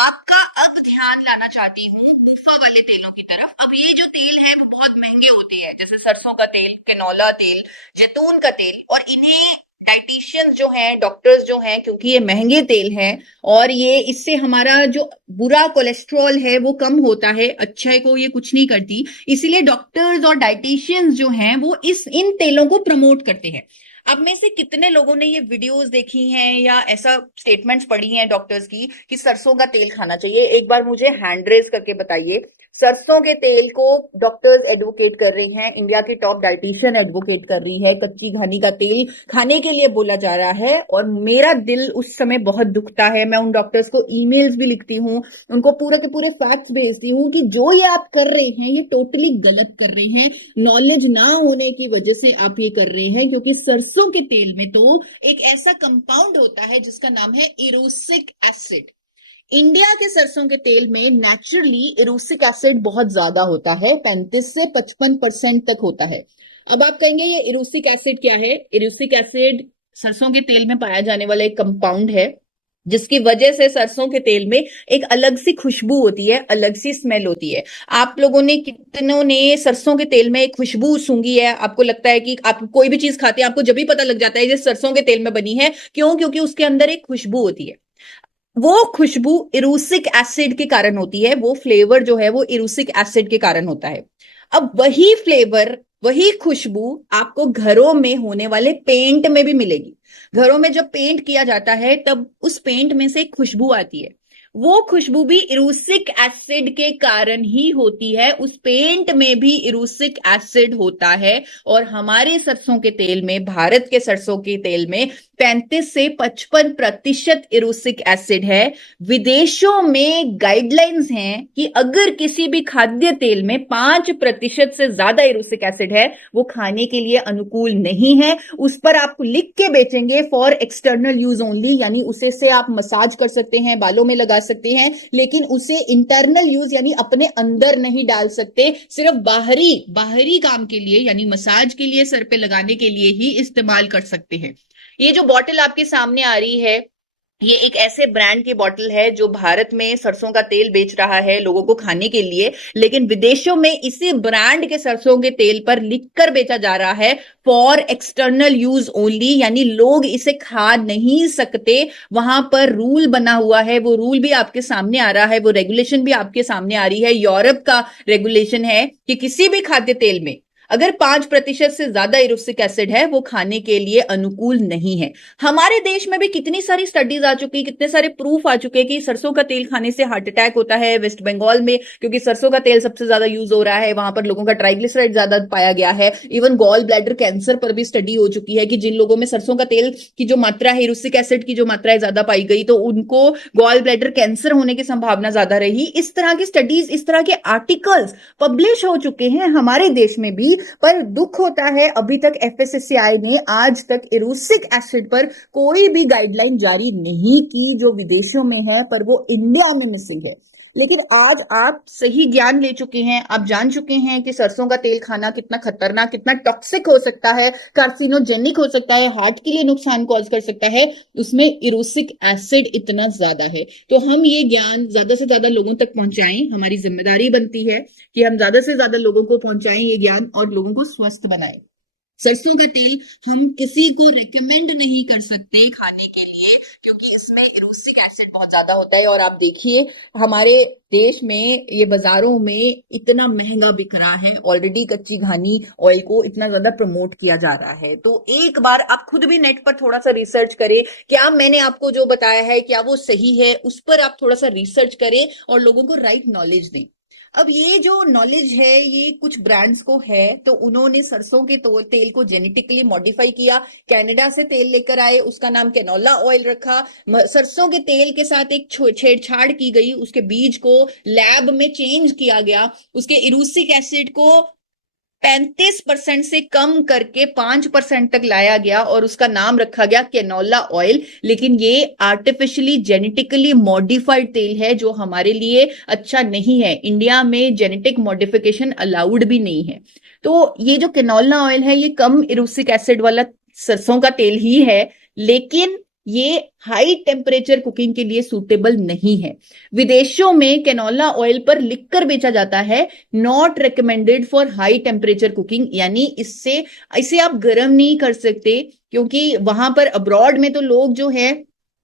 आपका अब ध्यान लाना चाहती हूँ मुफा वाले तेलों की तरफ। अब ये जो तेल है वो बहुत महंगे होते हैं, जैसे सरसों का तेल, कैनोला तेल, जैतून का तेल, और इन्हें डाइटिशियंस जो हैं, डॉक्टर्स जो हैं, क्योंकि ये महंगे तेल हैं और ये इससे हमारा जो बुरा कोलेस्ट्रॉल है वो कम होता है, अच्छे को ये कुछ नहीं करती, इसीलिए डॉक्टर्स और डाइटिशियंस जो हैं वो इन तेलों को प्रमोट करते हैं। अब में से कितने लोगों ने ये वीडियोस देखी हैं या ऐसा स्टेटमेंट्स पढ़ी हैं डॉक्टर्स की कि सरसों का तेल खाना चाहिए? एक बार मुझे हैंड रेज करके बताइए। सरसों के तेल को डॉक्टर्स एडवोकेट कर रही हैं, इंडिया की टॉप डाइटिशियन एडवोकेट कर रही है, कच्ची घानी का तेल खाने के लिए बोला जा रहा है, और मेरा दिल उस समय बहुत दुखता है। मैं उन डॉक्टर्स को ईमेल्स भी लिखती हूँ, उनको पूरे के पूरे फैक्ट्स भेजती हूँ कि जो ये आप कर रहे हैं ये टोटली गलत कर रहे हैं, नॉलेज ना होने की वजह से आप ये कर रहे हैं। क्योंकि सरसों के तेल में तो एक ऐसा कंपाउंड होता है जिसका नाम है इरोसिक एसिड। इंडिया के सरसों के तेल में नेचुरली इरोसिक एसिड बहुत ज्यादा होता है, 35 से 55% तक होता है। अब आप कहेंगे ये इरोसिक एसिड क्या है? इरोसिक एसिड सरसों के तेल में पाया जाने वाला एक कंपाउंड है, जिसकी वजह से सरसों के तेल में एक अलग सी खुशबू होती है, अलग सी स्मेल होती है। आप लोगों ने, कितनों ने सरसों के तेल में एक खुशबू सूंघी है? आपको लगता है कि आप कोई भी चीज खाते हैं आपको जब भी पता लग जाता है ये सरसों के तेल में बनी है, क्यों? क्योंकि उसके अंदर एक खुशबू होती है। वो खुशबू इरूसिक एसिड के कारण होती है, वो फ्लेवर जो है वो इरूसिक एसिड के कारण होता है। अब वही फ्लेवर, वही खुशबू आपको घरों में होने वाले पेंट में भी मिलेगी। घरों में जब पेंट किया जाता है तब उस पेंट में से एक खुशबू आती है, वो खुशबू भी इरूसिक एसिड के कारण ही होती है। उस पेंट में भी इरूसिक एसिड होता है और हमारे सरसों के तेल में, भारत के सरसों के तेल में 35 से 55% इरूसिक एसिड है। विदेशों में गाइडलाइंस हैं कि अगर किसी भी खाद्य तेल में 5% से ज्यादा इरूसिक एसिड है, वो खाने के लिए अनुकूल नहीं है। उस पर आपको लिख के बेचेंगे फॉर एक्सटर्नल यूज ओनली, यानी उसे से आप मसाज कर सकते हैं, बालों में लगा सकते हैं, लेकिन उसे इंटरनल यूज यानी अपने अंदर नहीं डाल सकते। सिर्फ बाहरी बाहरी काम के लिए यानी मसाज के लिए, सर पे लगाने के लिए ही इस्तेमाल कर सकते हैं। ये जो बॉटल आपके सामने आ रही है, ये एक ऐसे ब्रांड की बॉटल है जो भारत में सरसों का तेल बेच रहा है लोगों को खाने के लिए, लेकिन विदेशों में इसी ब्रांड के सरसों के तेल पर लिखकर बेचा जा रहा है फॉर एक्सटर्नल यूज ओनली, यानी लोग इसे खा नहीं सकते। वहां पर रूल बना हुआ है, वो रूल भी आपके सामने आ रहा है, वो रेगुलेशन भी आपके सामने आ रही है। यूरोप का रेगुलेशन है कि किसी भी खाद्य तेल में अगर 5% से ज्यादा इरूसिक एसिड है, वो खाने के लिए अनुकूल नहीं है। हमारे देश में भी कितनी सारी स्टडीज आ चुकी, कितने सारे प्रूफ आ चुके कि सरसों का तेल खाने से हार्ट अटैक होता है। वेस्ट बंगाल में क्योंकि सरसों का तेल सबसे ज्यादा यूज हो रहा है, वहां पर लोगों का ट्राइग्लिसराइड ज्यादा पाया गया है। इवन गॉल ब्लैडर कैंसर पर भी स्टडी हो चुकी है कि जिन लोगों में सरसों का तेल की जो मात्रा है, इरूसिक एसिड की जो मात्रा है, ज्यादा पाई गई, तो उनको गॉल ब्लैडर कैंसर होने की संभावना ज्यादा रही। इस तरह की स्टडीज, इस तरह के आर्टिकल्स पब्लिश हो चुके हैं हमारे देश में भी। पर दुख होता है अभी तक एफएसएसएआई ने आज तक इरूसिक एसिड पर कोई भी गाइडलाइन जारी नहीं की जो विदेशों में है, पर वो इंडिया में मिसिंग है। लेकिन आज आप सही ज्ञान ले चुके हैं, आप जान चुके हैं कि सरसों का तेल खाना कितना खतरनाक, कितना टॉक्सिक हो सकता है, कार्सिनोजेनिक हो सकता है, हार्ट के लिए नुकसान कॉज कर सकता है, उसमें इरूसिक एसिड इतना ज्यादा है। तो हम ये ज्ञान ज्यादा से ज्यादा लोगों तक पहुंचाएं, हमारी जिम्मेदारी बनती है कि हम ज्यादा से ज्यादा लोगों को पहुंचाएं ये ज्ञान और लोगों को स्वस्थ बनाएं। सरसों का तेल हम किसी को रेकमेंड नहीं कर सकते खाने के लिए, क्योंकि इसमें इरूसिक एसिड बहुत ज्यादा होता है। और आप देखिए हमारे देश में ये बाजारों में इतना महंगा बिक रहा है, ऑलरेडी कच्ची घानी ऑयल को इतना ज्यादा प्रमोट किया जा रहा है। तो एक बार आप खुद भी नेट पर थोड़ा सा रिसर्च करें, क्या मैंने आपको जो बताया है क्या वो सही है, उस पर आप थोड़ा सा रिसर्च करें और लोगों को राइट नॉलेज दें। अब ये जो नॉलेज है ये कुछ ब्रांड्स को है, तो उन्होंने सरसों के तेल को जेनेटिकली मॉडिफाई किया, कनाडा से तेल लेकर आए, उसका नाम कैनोला ऑयल रखा। सरसों के तेल के साथ एक छेड़छाड़ की गई, उसके बीज को लैब में चेंज किया गया, उसके इरूसिक एसिड को 35% से कम करके 5% तक लाया गया और उसका नाम रखा गया कैनोला ऑयल। लेकिन ये आर्टिफिशियली जेनेटिकली मॉडिफाइड तेल है जो हमारे लिए अच्छा नहीं है। इंडिया में जेनेटिक मॉडिफिकेशन अलाउड भी नहीं है। तो ये जो कैनोला ऑयल है ये कम इरूसिक एसिड वाला सरसों का तेल ही है, लेकिन ये हाई टेम्परेचर कुकिंग के लिए सूटेबल नहीं है। विदेशों में कैनोला ऑयल पर लिखकर बेचा जाता है not recommended for high temperature cooking, यानी इसे आप गर्म नहीं कर सकते, क्योंकि वहां पर अब्रॉड में तो लोग जो है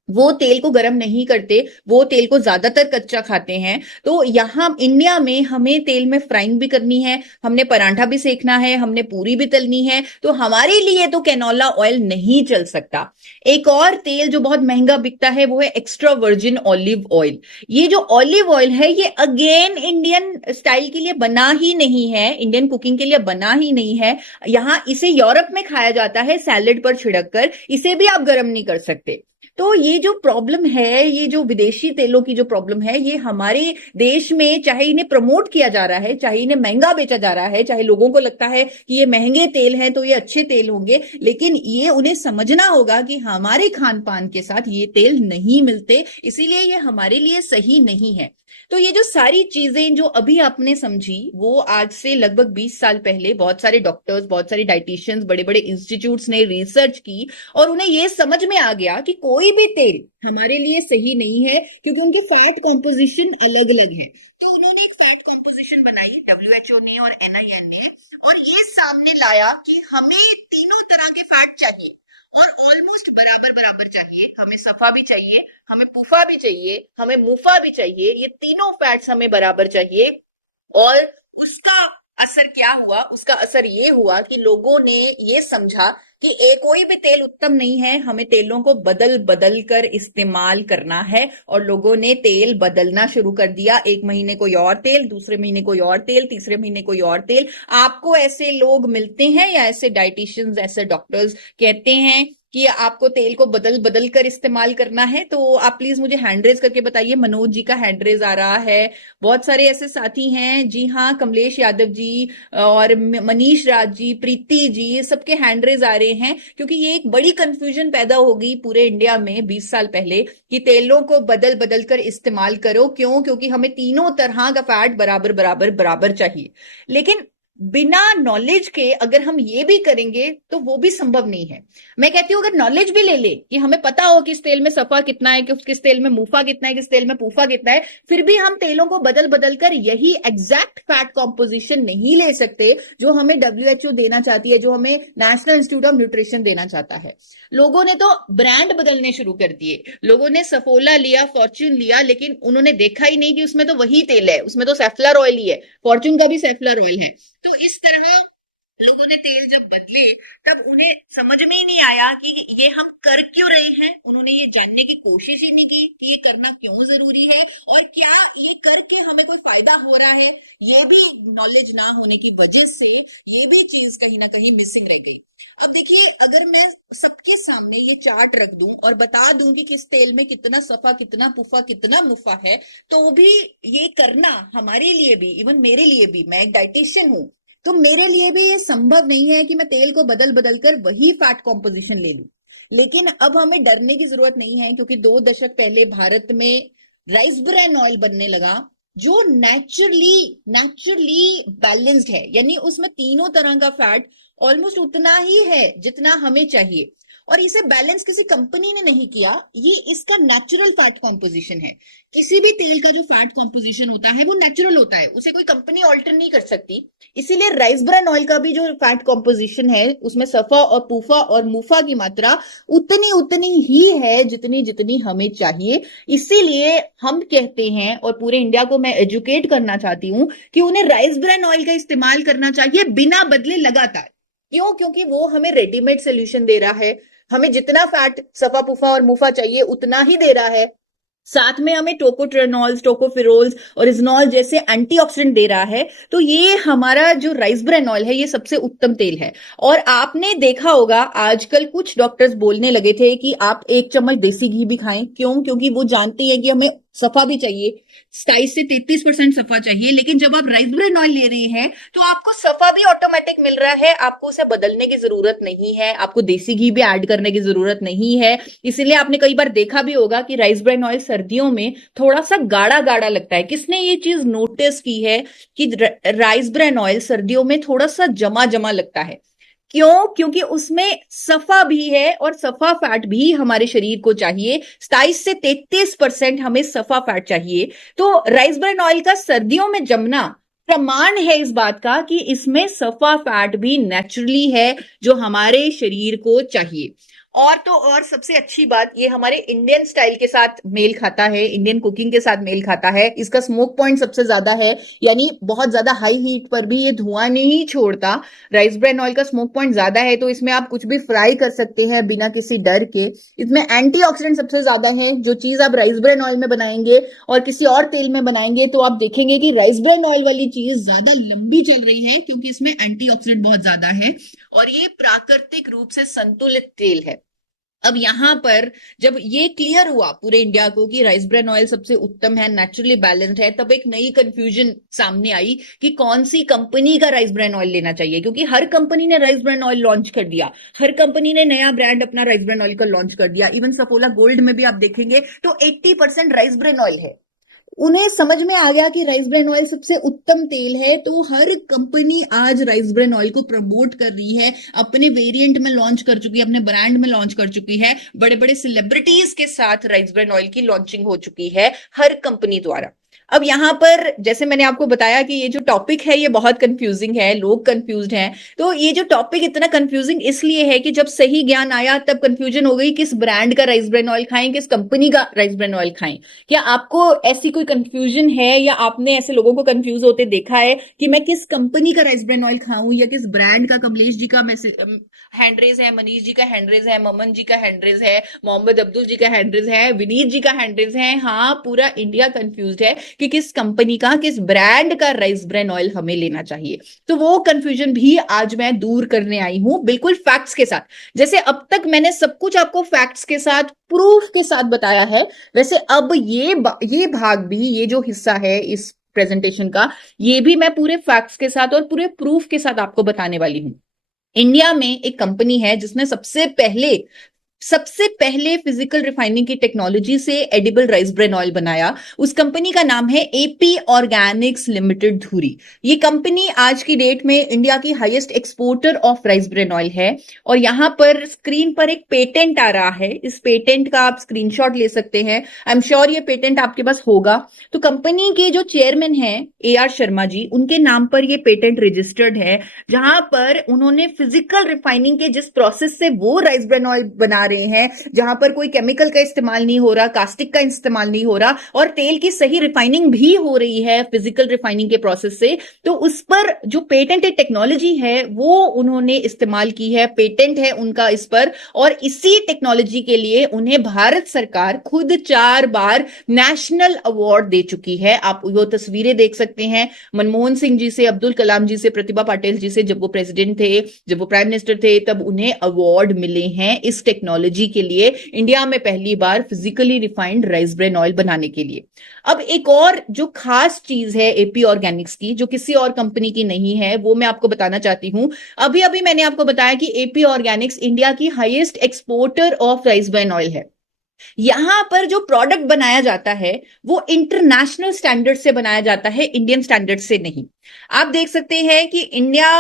वो तेल को गर्म नहीं करते, वो तेल को ज्यादातर कच्चा खाते हैं। तो यहां इंडिया में हमें तेल में फ्राइंग भी करनी है, हमने परांठा भी सेकना है, हमने पूरी भी तलनी है, तो हमारे लिए तो कैनोला ऑयल नहीं चल सकता। एक और तेल जो बहुत महंगा बिकता है वो है एक्स्ट्रा वर्जिन ऑलिव ऑयल। ये जो ऑलिव ऑयल है ये अगेन इंडियन स्टाइल के लिए बना ही नहीं है, इंडियन कुकिंग के लिए बना ही नहीं है। यहां इसे यूरोप में खाया जाता है सैलेड पर छिड़क कर, इसे भी आप गर्म नहीं कर सकते। तो ये जो प्रॉब्लम है, ये जो विदेशी तेलों की जो प्रॉब्लम है, ये हमारे देश में चाहे इन्हें प्रमोट किया जा रहा है, चाहे इन्हें महंगा बेचा जा रहा है, चाहे लोगों को लगता है कि ये महंगे तेल हैं तो ये अच्छे तेल होंगे, लेकिन ये उन्हें समझना होगा कि हमारे खान पान के साथ ये तेल नहीं मिलते, इसीलिए ये हमारे लिए सही नहीं है। तो ये जो सारी चीजें जो अभी आपने समझी, वो आज से लगभग 20 साल पहले बहुत सारे डॉक्टर्स, बहुत सारे डाइटिशियंस, बड़े बड़े इंस्टीट्यूट्स ने रिसर्च की और उन्हें यह समझ में आ गया कि कोई भी तेल हमारे लिए सही नहीं है, क्योंकि उनके फैट कॉम्पोजिशन अलग अलग है। तो उन्होंने एक फैट कॉम्पोजिशन बनाई WHO ने और NIN ने, और ये सामने लाया कि हमें तीनों तरह के फैट चाहिए और ऑलमोस्ट बराबर बराबर चाहिए। हमें सफा भी चाहिए, हमें पुफा भी चाहिए, हमें मुफा भी चाहिए, ये तीनों फैट्स हमें बराबर चाहिए। और उसका असर क्या हुआ? उसका असर ये हुआ कि लोगों ने ये समझा कि कोई भी तेल उत्तम नहीं है, हमें तेलों को बदल बदल कर इस्तेमाल करना है। और लोगों ने तेल बदलना शुरू कर दिया, एक महीने कोई और तेल, दूसरे महीने कोई और तेल, तीसरे महीने कोई और तेल। आपको ऐसे लोग मिलते हैं या ऐसे डाइटिशियंस, ऐसे डॉक्टर्स कहते हैं कि आपको तेल को बदल बदल कर इस्तेमाल करना है? तो आप प्लीज मुझे हैंड रेज करके बताइए। मनोज जी का हैंड रेज आ रहा है, बहुत सारे ऐसे साथी हैं। जी हाँ, कमलेश यादव जी और मनीष राज जी, प्रीति जी, सबके हैंड रेज आ रहे हैं, क्योंकि ये एक बड़ी कंफ्यूजन पैदा हो गई पूरे इंडिया में 20 साल पहले कि तेलों को बदल बदल कर इस्तेमाल करो। क्यों? क्योंकि हमें तीनों तरह का फैट बराबर बराबर बराबर चाहिए। लेकिन बिना नॉलेज के अगर हम ये भी करेंगे तो वो भी संभव नहीं है। मैं कहती हूं अगर नॉलेज भी ले ले कि हमें पता हो कि इस तेल में सफा कितना है, कि किस तेल में मुफा कितना है, किस तेल में पूफा कितना है, फिर भी हम तेलों को बदल बदल कर यही एग्जैक्ट फैट कॉम्पोजिशन नहीं ले सकते जो हमें WHO देना चाहती है, जो हमें नेशनल इंस्टीट्यूट ऑफ न्यूट्रिशन देना चाहता है। लोगों ने तो ब्रांड बदलने शुरू कर दिए। लोगों ने सफोला लिया, फॉर्च्यून लिया, लेकिन उन्होंने देखा ही नहीं कि उसमें तो वही तेल है, उसमें तो सेफ्लर ऑयल ही है, फॉर्च्यून का भी सेफ्लर ऑयल है। तो इस तरह लोगों ने तेल जब बदले तब उन्हें समझ में ही नहीं आया कि ये हम कर क्यों रहे हैं। उन्होंने ये जानने की कोशिश ही नहीं की कि ये करना क्यों जरूरी है और क्या ये करके हमें कोई फायदा हो रहा है। ये भी नॉलेज ना होने की वजह से ये भी चीज कहीं ना कहीं मिसिंग रह गई। अब देखिए, अगर मैं सबके सामने ये चार्ट रख दूं और बता दूं कि किस तेल में कितना सफा, कितना पुफा, कितना मुफा है, तो भी ये करना हमारे लिए भी, इवन मेरे लिए भी, मैं एक डाइटिशियन हूं, तो मेरे लिए भी ये संभव नहीं है कि मैं तेल को बदल बदल कर वही फैट कॉम्पोजिशन ले लूं। लेकिन अब हमें डरने की जरूरत नहीं है, क्योंकि 2 दशक पहले भारत में राइस ब्रान ऑयल बनने लगा, जो नेचुरली नेचुरली बैलेंस्ड है, यानी उसमें तीनों तरह का फैट ऑलमोस्ट उतना ही है जितना हमें चाहिए। और इसे बैलेंस किसी कंपनी ने नहीं किया, ये इसका नेचुरल फैट कॉम्पोजिशन है। किसी भी तेल का जो फैट कॉम्पोजिशन होता है वो नेचुरल होता है, उसे कोई कंपनी ऑल्टर नहीं कर सकती। इसीलिए राइस ब्रान ऑयल का भी जो फैट कॉम्पोजिशन है उसमें सफा और पूफा और मुफा की मात्रा उतनी उतनी ही है जितनी जितनी हमें चाहिए। इसीलिए हम कहते हैं, और पूरे इंडिया को मैं एजुकेट करना चाहती हूं, कि उन्हें राइस ब्रान ऑयल का इस्तेमाल करना चाहिए बिना बदले लगातार। क्यों? क्योंकि वो हमें रेडीमेड सोल्यूशन दे रहा है, हमें जितना फैट सफा पुफा और मुफा चाहिए उतना ही दे रहा है, साथ में हमें टोकोट्रेनॉल्स, टोकोफिरोल्स और इजनॉल जैसे एंटीऑक्सीडेंट दे रहा है। तो ये हमारा जो राइस ब्रान ऑयल है ये सबसे उत्तम तेल है। और आपने देखा होगा आजकल कुछ डॉक्टर्स बोलने लगे थे कि आप 1 चम्मच देसी घी भी खाएं। क्यों? क्योंकि वो जानते हैं कि हमें सफा भी चाहिए, 27 से 33% सफा चाहिए। लेकिन जब आप राइस ब्रान ऑयल ले रहे हैं तो आपको सफा भी ऑटोमेटिक मिल रहा है, आपको उसे बदलने की जरूरत नहीं है, आपको देसी घी भी ऐड करने की जरूरत नहीं है। इसीलिए आपने कई बार देखा भी होगा कि राइस ब्रान ऑयल सर्दियों में थोड़ा सा गाढ़ा गाढ़ा लगता है। किसने ये चीज नोटिस की है कि राइस ब्रान ऑयल सर्दियों में थोड़ा सा जमा जमा लगता है? क्यों? क्योंकि उसमें सफा भी है और सफा फैट भी हमारे शरीर को चाहिए। 27 से 33% हमें सफा फैट चाहिए। तो राइस ब्रान ऑयल का सर्दियों में जमना प्रमाण है इस बात का कि इसमें सफा फैट भी नेचुरली है जो हमारे शरीर को चाहिए। और तो और सबसे अच्छी बात, ये हमारे इंडियन स्टाइल के साथ मेल खाता है, इंडियन कुकिंग के साथ मेल खाता है। इसका स्मोक पॉइंट सबसे ज्यादा है, यानी बहुत ज्यादा हाई हीट पर भी ये धुआं नहीं छोड़ता। राइस ब्रान ऑयल का स्मोक पॉइंट ज्यादा है, तो इसमें आप कुछ भी फ्राई कर सकते हैं बिना किसी डर के। इसमें एंटीऑक्सीडेंट सबसे ज्यादा है। जो चीज आप राइस ब्रान ऑयल में बनाएंगे और किसी और तेल में बनाएंगे तो आप देखेंगे कि राइस ब्रान ऑयल वाली चीज ज्यादा लंबी चल रही है, क्योंकि इसमें एंटीऑक्सीडेंट बहुत ज्यादा है और ये प्राकृतिक रूप से संतुलित तेल है। अब यहां पर जब ये क्लियर हुआ पूरे इंडिया को कि राइस ब्रान ऑयल सबसे उत्तम है, नेचुरली बैलेंस्ड है, तब एक नई कंफ्यूजन सामने आई कि कौन सी कंपनी का राइस ब्रान ऑयल लेना चाहिए। क्योंकि हर कंपनी ने राइस ब्रान ऑयल लॉन्च कर दिया, हर कंपनी ने नया ब्रांड अपना राइस ब्रान ऑयल का लॉन्च कर दिया। इवन सफोला गोल्ड में भी आप देखेंगे तो 80% राइस ब्रान ऑयल है। उन्हें समझ में आ गया कि राइस ब्रान ऑयल सबसे उत्तम तेल है, तो हर कंपनी आज राइस ब्रान ऑयल को प्रमोट कर रही है, अपने वेरिएंट में लॉन्च कर चुकी है, अपने ब्रांड में लॉन्च कर चुकी है। बड़े बड़े सेलिब्रिटीज के साथ राइस ब्रान ऑयल की लॉन्चिंग हो चुकी है हर कंपनी द्वारा। अब यहाँ पर जैसे मैंने आपको बताया कि ये जो टॉपिक है ये बहुत कंफ्यूजिंग है, लोग कंफ्यूज्ड हैं। तो ये जो टॉपिक इतना कंफ्यूजिंग इसलिए है कि जब सही ज्ञान आया तब कंफ्यूजन हो गई, किस ब्रांड का राइस ब्रान ऑयल खाएं, किस कंपनी का राइस ब्रान ऑयल खाएं। क्या आपको ऐसी कोई कंफ्यूजन है या आपने ऐसे लोगों को कंफ्यूज होते देखा है कि मैं किस कंपनी का राइस ब्रान ऑयल खाऊं या किस ब्रांड का? कमलेश जी का मैसेज हैंडरेज है, मनीष जी का हैंडरेज है, ममन जी का हैंडरेज है, मोहम्मद अब्दुल जी का हैंडरेज है, विनीत जी का हैंडरेज है। हाँ, पूरा इंडिया कंफ्यूज है कि किस कंपनी का, किस ब्रांड का राइस ब्रान ऑयल हमें लेना चाहिए। तो वो कंफ्यूजन भी आज मैं दूर करने आई हूं, बिल्कुल फैक्ट्स के साथ। जैसे अब तक मैंने सब कुछ आपको फैक्ट्स के साथ, प्रूफ के साथ बताया है, वैसे अब ये भाग भी, ये जो हिस्सा है इस प्रेजेंटेशन का, ये भी मैं पूरे फैक्ट्स के साथ और पूरे प्रूफ के साथ आपको बताने वाली हूं। इंडिया में एक कंपनी है जिसने सबसे पहले फिजिकल रिफाइनिंग की टेक्नोलॉजी से एडिबल राइस ब्रान ऑयल बनाया। उस कंपनी का नाम है एपी ऑर्गेनिक्स लिमिटेड धुरी। ये कंपनी आज की डेट में इंडिया की highest exporter of rice bran oil है। और यहां पर स्क्रीन पर एक पेटेंट आ रहा है, इस पेटेंट का आप स्क्रीनशॉट ले सकते हैं। आई एम श्योर ये पेटेंट आपके पास होगा। तो कंपनी के जो चेयरमैन हैं AR शर्मा जी, उनके नाम पर ये पेटेंट रजिस्टर्ड है, जहां पर उन्होंने फिजिकल रिफाइनिंग के जिस प्रोसेस से वो राइस ब्रान ऑयल बना रहे हैं, जहां पर कोई केमिकल का इस्तेमाल नहीं हो रहा, कास्टिक का इस्तेमाल नहीं हो रहा और तेल की सही रिफाइनिंग भी हो रही है फिजिकल रिफाइनिंग के प्रोसेस से, तो उस पर जो पेटेंटेड टेक्नोलॉजी है वो उन्होंने इस्तेमाल की है, पेटेंट है उनका इस पर। और इसी टेक्नोलॉजी के लिए उन्हें भारत सरकार खुद 4 बार नेशनल अवार्ड दे चुकी है। आप वो तस्वीरें देख सकते हैं, मनमोहन सिंह जी से, अब्दुल कलाम जी से, प्रतिभा पाटिल जी से, जब वो प्रेसिडेंट थे, जब वो प्राइम मिनिस्टर थे, तब उन्हें अवार्ड मिले हैं इस टेक्नोलॉजी के लिए, इंडिया में पहली बार physically refined rice bran oil बनाने के लिए। अब एक और जो खास चीज है एपी ऑर्गेनिक्स की, जो किसी और कंपनी की नहीं है, वो मैं आपको बताना चाहती हूं। अभी अभी मैंने आपको बताया कि एपी ऑर्गेनिक्स इंडिया की highest exporter of rice bran oil है। यहां पर जो प्रोडक्ट बनाया जाता है वो इंटरनेशनल स्टैंडर्ड से बनाया जाता है, इंडियन स्टैंडर्ड से नहीं। आप देख सकते हैं कि इंडिया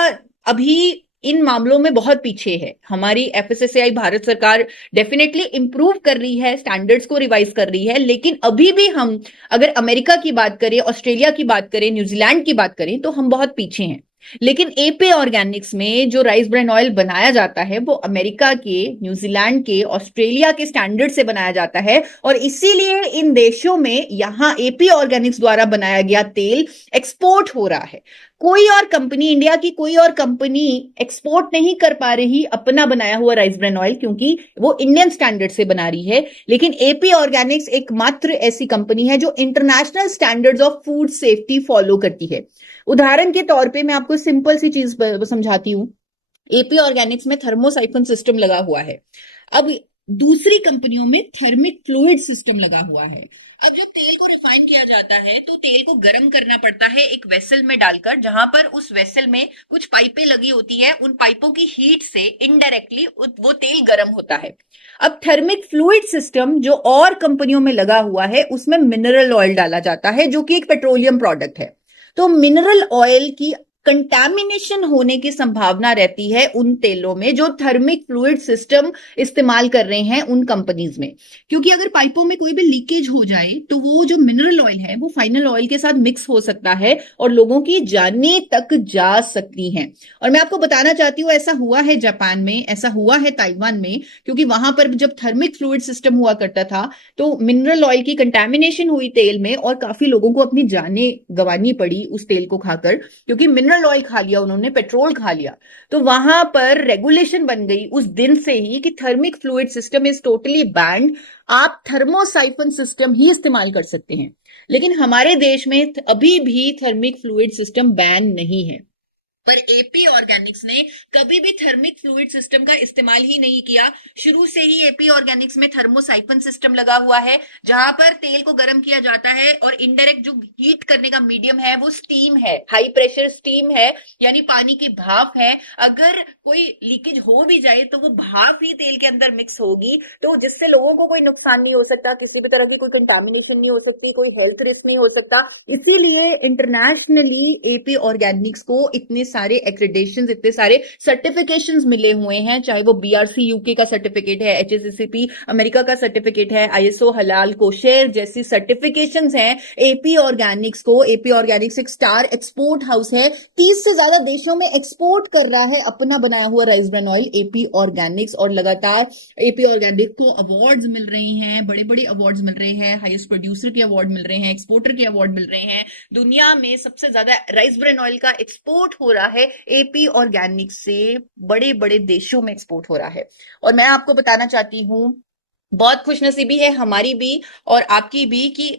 अभी इन मामलों में बहुत पीछे है। हमारी एफएसएसएआई भारत सरकार डेफिनेटली इंप्रूव कर रही है, स्टैंडर्ड्स को रिवाइज कर रही है, लेकिन अभी भी हम अगर अमेरिका की बात करें, ऑस्ट्रेलिया की बात करें, न्यूजीलैंड की बात करें, तो हम बहुत पीछे हैं। लेकिन एपी ऑर्गेनिक्स में जो राइस ब्रान ऑयल बनाया जाता है वो अमेरिका के, न्यूजीलैंड के, ऑस्ट्रेलिया के स्टैंडर्ड से बनाया जाता है। और इसीलिए इन देशों में यहां एपी ऑर्गेनिक्स द्वारा बनाया गया तेल एक्सपोर्ट हो रहा है। कोई और कंपनी, इंडिया की कोई और कंपनी एक्सपोर्ट नहीं कर पा रही अपना बनाया हुआ राइस ब्रान ऑयल, क्योंकि वो इंडियन स्टैंडर्ड से बना रही है। लेकिन एपी ऑर्गेनिक्स एकमात्र ऐसी कंपनी है जो international standards of food safety follow करती है। उदाहरण के तौर पे मैं आपको सिंपल सी चीज समझाती हूँ। एपी ऑर्गेनिक्स में थर्मोसाइफन सिस्टम लगा हुआ है। अब दूसरी कंपनियों में थर्मिक फ्लूइड सिस्टम लगा हुआ है। अब जब तेल को रिफाइन किया जाता है तो तेल को गर्म करना पड़ता है एक वेसल में डालकर, जहां पर उस वेसल में कुछ पाइपें लगी होती है। उन पाइपों की हीट से इनडायरेक्टली वो तेल गर्म होता है। अब थर्मिक फ्लूइड सिस्टम जो और कंपनियों में लगा हुआ है, उसमें मिनरल ऑयल डाला जाता है, जो कि एक पेट्रोलियम प्रोडक्ट है। तो मिनरल ऑयल की कंटैमिनेशन होने की संभावना रहती है उन तेलों में जो थर्मिक फ्लूइड सिस्टम इस्तेमाल कर रहे हैं उन कंपनीज में, क्योंकि अगर पाइपों में कोई भी लीकेज हो जाए तो वो जो मिनरल ऑयल है वो फाइनल ऑयल के साथ मिक्स हो सकता है और लोगों की जानें तक जा सकती हैं। और मैं आपको बताना चाहती हूँ, ऐसा हुआ है जापान में, ऐसा हुआ है ताइवान में, क्योंकि वहां पर जब थर्मिक फ्लूइड सिस्टम हुआ करता था तो मिनरल ऑयल की कंटैमिनेशन हुई तेल में और काफी लोगों को अपनी जानें गंवानी पड़ी उस तेल को खाकर, क्योंकि मिनरल ऑयल खा लिया उन्होंने, पेट्रोल खा लिया। तो वहां पर रेगुलेशन बन गई उस दिन से ही कि thermic fluid system is totally band, आप थर्मोसाइफन सिस्टम ही इस्तेमाल कर सकते हैं। लेकिन हमारे देश में अभी भी थर्मिक फ्लूइड सिस्टम बैन नहीं है। पर एपी ऑर्गेनिक्स ने कभी भी थर्मिक फ्लूइड सिस्टम का इस्तेमाल ही नहीं किया। शुरू से ही एपी ऑर्गेनिक्स में थर्मोसाइफन सिस्टम लगा हुआ है, जहां पर तेल को गर्म किया जाता है और इनडायरेक्ट जो हीट करने का मीडियम है वो स्टीम है, हाई प्रेशर स्टीम है, यानी पानी की भाप है। अगर कोई लीकेज हो भी जाए तो वो भाप ही तेल के अंदर मिक्स होगी, तो जिससे लोगों को कोई नुकसान नहीं हो सकता, किसी भी तरह की कोई कंटामिनेशन नहीं हो सकती, कोई हेल्थ रिस्क नहीं हो सकता। इसीलिए इंटरनेशनली एपी ऑर्गेनिक्स को इतने सारे एक्रेडिटेशंस, इतने सारे सर्टिफिकेशंस मिले हुए हैं, चाहे वो BRC यूके का सर्टिफिकेट है, HACCP अमेरिका का सर्टिफिकेट है, ISO हलाल कोशेर जैसी सर्टिफिकेशंस हैं। एपी ऑर्गेनिक्स एक स्टार एक्सपोर्ट हाउस है, 30 से ज्यादा देशों में एक्सपोर्ट कर रहा है अपना बनाया हुआ rice bran oil AP Organics, और लगातार एपी ऑर्गेनिक को अवार्ड्स मिल रहे हैं, बड़े बड़े अवार्ड्स मिल रहे हैं, हाईएस्ट प्रोड्यूसर के अवार्ड मिल रहे हैं, एक्सपोर्टर के अवार्ड मिल रहे हैं। दुनिया में सबसे ज्यादा राइस ब्रान ऑयल का एक्सपोर्ट हो रहा है एपी ऑर्गेनिक से, बड़े बड़े देशों में एक्सपोर्ट हो रहा है। और मैं आपको बताना चाहती हूं, बहुत खुशनसीबी है हमारी भी और आपकी भी कि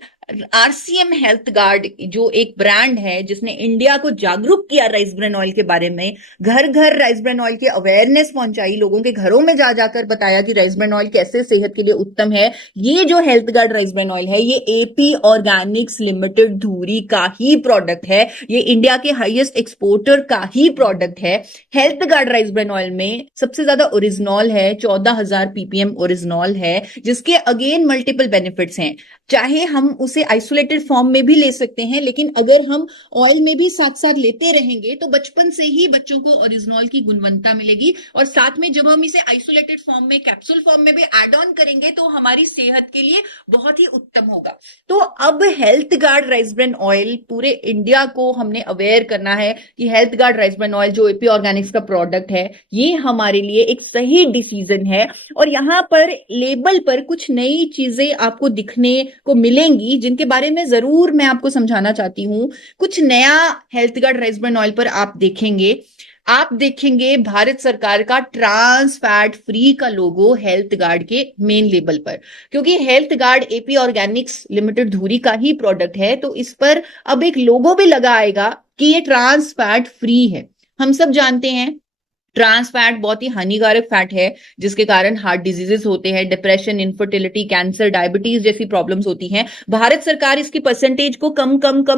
RCM हेल्थ गार्ड जो एक ब्रांड है जिसने इंडिया को जागरूक किया राइस ब्रान ऑयल के बारे में, घर घर राइस ब्रान ऑयल की अवेयरनेस पहुंचाई, लोगों के घरों में जा जाकर बताया कि राइस ब्रान ऑयल कैसे सेहत के लिए उत्तम है। ये जो health Guard rice bran oil है, ये एपी ऑर्गेनिक्स लिमिटेड धुरी का ही प्रोडक्ट है, ये इंडिया के हाईएस्ट एक्सपोर्टर का ही प्रोडक्ट है। Health Guard rice bran oil में सबसे ज्यादा ओरिजिनॉल है, 14,000 ppm ओरिजिनॉल है, जिसके अगेन मल्टीपल बेनिफिट्स हैं। चाहे हम उसे आइसोलेटेड फॉर्म में भी ले सकते हैं, लेकिन अगर हम ऑयल में भी साथ साथ लेते रहेंगे तो बचपन से ही बच्चों को ओरिजिनॉल की गुणवत्ता मिलेगी, और साथ में जब हम इसे आइसोलेटेड फॉर्म में, कैप्सूल फॉर्म में भी ऐड ऑन करेंगे तो हमारी सेहत के लिए बहुत ही उत्तम होगा। तो अब health Guard rice bran oil पूरे इंडिया को हमने अवेयर करना है कि health Guard rice bran oil जो एपी ऑर्गेनिक्स का प्रोडक्ट है, ये हमारे लिए एक सही डिसीजन है। और यहां पर लेबल पर कुछ नई चीजें आपको दिखने को मिलेंगी जिनके बारे में जरूर मैं आपको समझाना चाहती हूं। कुछ नया health Guard rice bran oil पर आप देखेंगे भारत सरकार का ट्रांस फैट फ्री का लोगो हेल्थ गार्ड के मेन लेबल पर, क्योंकि health guard AP Organics limited धुरी का ही प्रोडक्ट है, तो इस पर अब एक लोगो भी लगा आएगा कि ये ट्रांस फैट फ्री है। हम सब जानते हैं ट्रांस फैट बहुत ही हानिकारक फैट है, जिसके कारण हार्ट डिजीजेस होते हैं, डिप्रेशन, इनफर्टिलिटी, कैंसर, डायबिटीज जैसी प्रॉब्लम्स होती हैं। भारत सरकार इसकी परसेंटेज को कम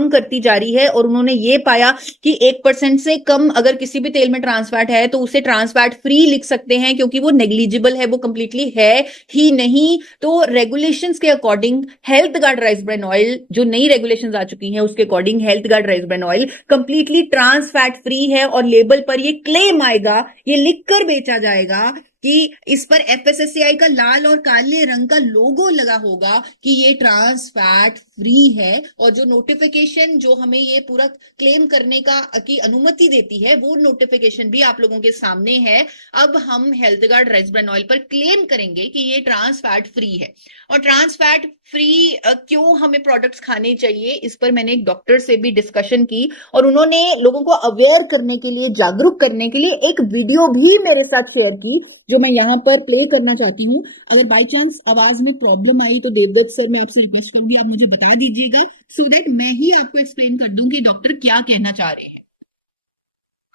करती जा रही है, और उन्होंने ये पाया कि 1% से कम अगर किसी भी तेल में ट्रांस फैट है तो उसे ट्रांस फैट फ्री लिख सकते हैं, क्योंकि वो नेग्लिजिबल है, वो कंप्लीटली है ही नहीं। तो रेगुलेशंस के according Health Guard rice bran oil, जो नई रेगुलेशंस आ चुकी हैं उसके according Health Guard rice bran oil completely trans fat free है, और लेबल पर ये क्लेम आएगा, ये लिखकर बेचा जाएगा कि इस पर FSSAI का लाल और काले रंग का लोगो लगा होगा कि ये ट्रांस फैट फ्री है। और जो नोटिफिकेशन जो हमें ये पूरा क्लेम करने की अनुमति देती है, वो नोटिफिकेशन भी आप लोगों के सामने है। अब हम health Guard rice bran oil पर क्लेम करेंगे कि ये ट्रांस फैट फ्री है। और ट्रांस फैट फ्री क्यों हमें प्रोडक्ट्स खाने चाहिए, इस पर मैंने एक डॉक्टर से भी डिस्कशन की, और उन्होंने लोगों को अवेयर करने के लिए, जागरूक करने के लिए एक वीडियो भी मेरे साथ शेयर की, जो मैं यहाँ पर प्ले करना चाहती हूँ। अगर बाई चांस आवाज में प्रॉब्लम आई तो देवदत्त सर, मैं आपसे रिक्वेस्ट करूंगी आप मुझे बता दीजिएगा, सो दैट मैं ही आपको एक्सप्लेन कर दूं कि डॉक्टर क्या कहना चाह रहे हैं।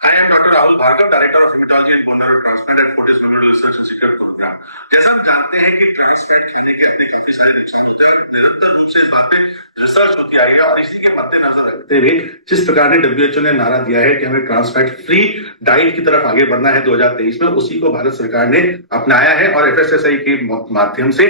I am Dr. Rahul Bhargav, Director of Hematology and Bone Marrow Transplant at Fortis Memorial Research Institute, Gurugram। जैसा आप जानते हैं कि ट्रांसप्लांट खाने के अपने काफी सारे नुकसान होते हैं, निरंतर रूप से इस बात पे रिसर्च होती आई है, और इसी के मद्देनजर रखते हुए जिस प्रकार ने WHO ने नारा दिया है कि हमें ट्रांसफैट फ्री डाइट की तरफ आगे बढ़ना है 2023 में, उसी को भारत सरकार ने अपनाया है, और FSSAI के माध्यम से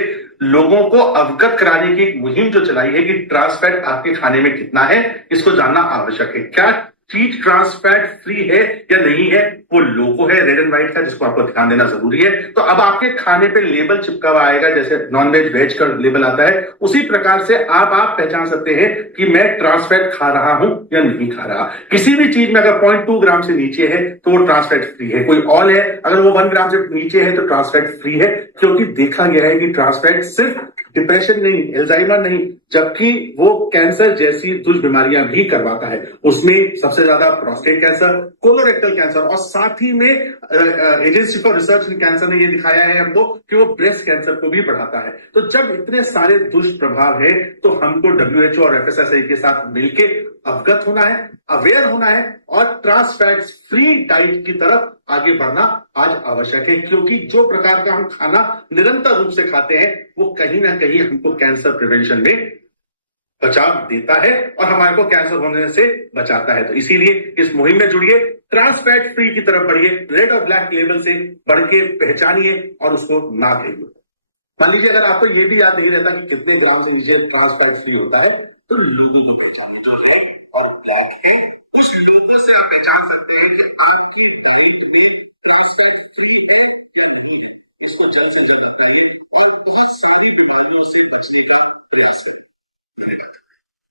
लोगों को अवगत कराने की एक मुहिम जो चलाई है कि ट्रांसफैट आपके खाने में कितना है, इसको जानना आवश्यक है। क्या चीज ट्रांस फैट फ्री है या नहीं है, वो लोगो है रेड एंड व्हाइट का, जिसको आपको ध्यान देना जरूरी है। तो अब आपके खाने पे लेबल चिपका हुआ आएगा, जैसे नॉन वेज वेज का लेबल आता है, उसी प्रकार से आप पहचान सकते हैं कि मैं ट्रांस फैट खा रहा हूं या नहीं खा रहा। किसी भी चीज में अगर 0.2 ग्राम से नीचे है तो वो ट्रांस फैट फ्री है। कोई ऑल है, अगर वो 1 ग्राम से नीचे है तो ट्रांस फैट फ्री है, क्योंकि देखा गया है कि ट्रांस फैट सिर्फ डिप्रेशन नहीं, एल्जाइमर नहीं, जबकि वो कैंसर जैसी दुष्बीमारियां भी करवाता है। उसमें सबसे ज्यादा प्रोस्टेट कैंसर, कोलोरेक्टल कैंसर, और साथ ही में agency for research in cancer ने ये दिखाया है हमको कि वो ब्रेस्ट कैंसर को भी बढ़ाता है। तो जब इतने सारे दुष्प्रभाव है तो हमको WHO और FSSAI के साथ मिलकर अवगत होना है, अवेयर होना है, और ट्रांस फैट फ्री डाइट की तरफ आगे बढ़ना आज आवश्यक है, क्योंकि जो प्रकार का हम खाना निरंतर रूप से खाते हैं वो कहीं ना कहीं हमको कैंसर प्रिवेंशन में बचाव देता है और हमारे को कैंसर होने से बचाता है। तो इसीलिए इस मुहिम में जुड़िए, ट्रांस फैट फ्री की तरफ बढ़िए, रेड और ब्लैक लेबल से बढ़ के पहचानिए और उसको ना खेलिए। मान लीजिए अगर आपको ये भी याद नहीं रहता कि कितने ग्राम से नीचे ट्रांस फैट फ्री होता है, तो लोगों को पहचाने जो रेड और ब्लैक है, उस लोगों से आप पहचान सकते हैं कि आपकी डाइट में ट्रांस फैट फ्री है या नहीं है, उसको जल्द से जल्द अपनाइए और बहुत सारी बीमारियों से बचने का प्रयास करें। धन्यवाद।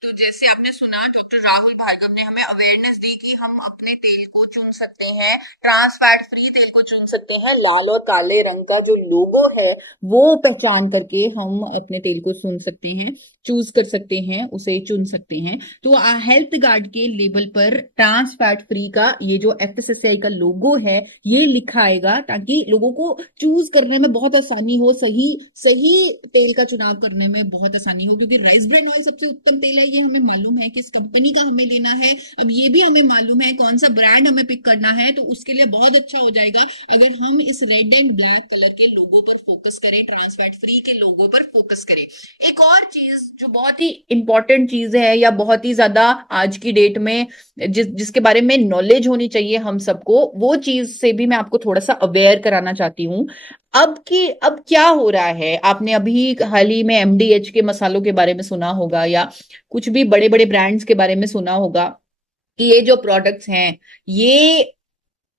तो जैसे आपने सुना, डॉक्टर राहुल भार्गव ने हमें अवेयरनेस दी कि हम अपने तेल को चुन सकते हैं, ट्रांस फैट फ्री तेल को चुन सकते हैं। लाल और काले रंग का जो लोगो है वो पहचान करके हम अपने तेल को चुन सकते हैं, चूज कर सकते हैं, उसे चुन सकते हैं। तो हेल्थ गार्ड के लेबल पर ट्रांस फैट फ्री का ये जो एफएसएसआई का लोगो है ये लिखा आएगा, ताकि लोगों को चूज करने में बहुत आसानी हो, सही सही तेल का चुनाव करने में बहुत आसानी हो। क्योंकि राइस ब्रान ऑयल सबसे उत्तम तेल है, ये हमें मालूम है, किस कंपनी का हमें लेना है, अब ये भी हमें मालूम है, कौन सा ब्रांड हमें पिक करना है। तो उसके लिए बहुत अच्छा हो जाएगा अगर हम इस रेड एंड ब्लैक कलर के लोगो पर फोकस करें, ट्रांस फैट फ्री के लोगो पर फोकस करें। एक और चीज जो बहुत ही इंपॉर्टेंट चीज है या बहुत ही ज्यादा आज की डेट में जिसके बारे में नॉलेज होनी चाहिए हम सबको, वो चीज से भी मैं आपको थोड़ा सा अवेयर कराना चाहती हूँ। अब क्या हो रहा है, आपने अभी हाल ही में एमडीएच के मसालों के बारे में सुना होगा या कुछ भी बड़े बड़े ब्रांड्स के बारे में सुना होगा कि ये जो प्रोडक्ट्स हैं,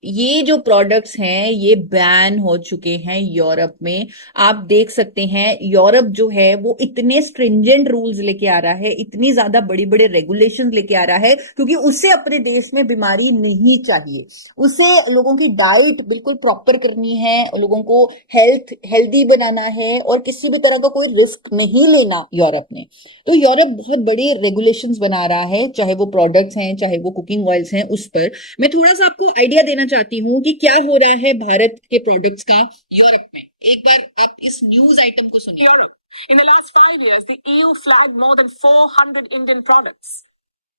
ये जो प्रोडक्ट्स हैं ये बैन हो चुके हैं यूरोप में। आप देख सकते हैं यूरोप जो है वो इतने स्ट्रिंजेंट रूल्स लेके आ रहा है, इतनी ज्यादा बड़ी बड़े रेगुलेशंस लेके आ रहा है, क्योंकि उसे अपने देश में बीमारी नहीं चाहिए। उसे लोगों की डाइट बिल्कुल प्रॉपर करनी है, लोगों को हेल्दी बनाना है और किसी भी तरह का कोई रिस्क नहीं लेना यूरोप में। तो यूरोप बहुत बड़ी रेगुलेशंस बना रहा है, चाहे वो प्रोडक्ट्स हैं चाहे वो कुकिंग ऑयल्स हैं। उस पर मैं थोड़ा सा आपको आइडिया देना चाहती हूँ कि क्या हो रहा है भारत के प्रोडक्ट्स का यूरोप में। एक बार आप इस न्यूज आइटम को सुनिए। Europe, in the last 5 years, the EU flagged more than 400 Indian products.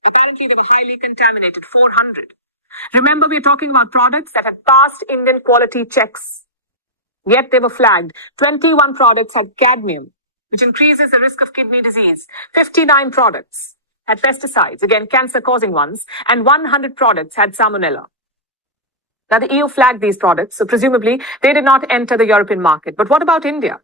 Apparently, they were highly contaminated. 400. Remember, we're talking about products that had passed Indian quality checks. Yet they were flagged. 21 products had cadmium, which increases the risk of kidney disease. 59 products had pesticides, again cancer-causing ones, and 100 products had salmonella. Now, the EU flagged these products, so presumably they did not enter the European market. But what about India?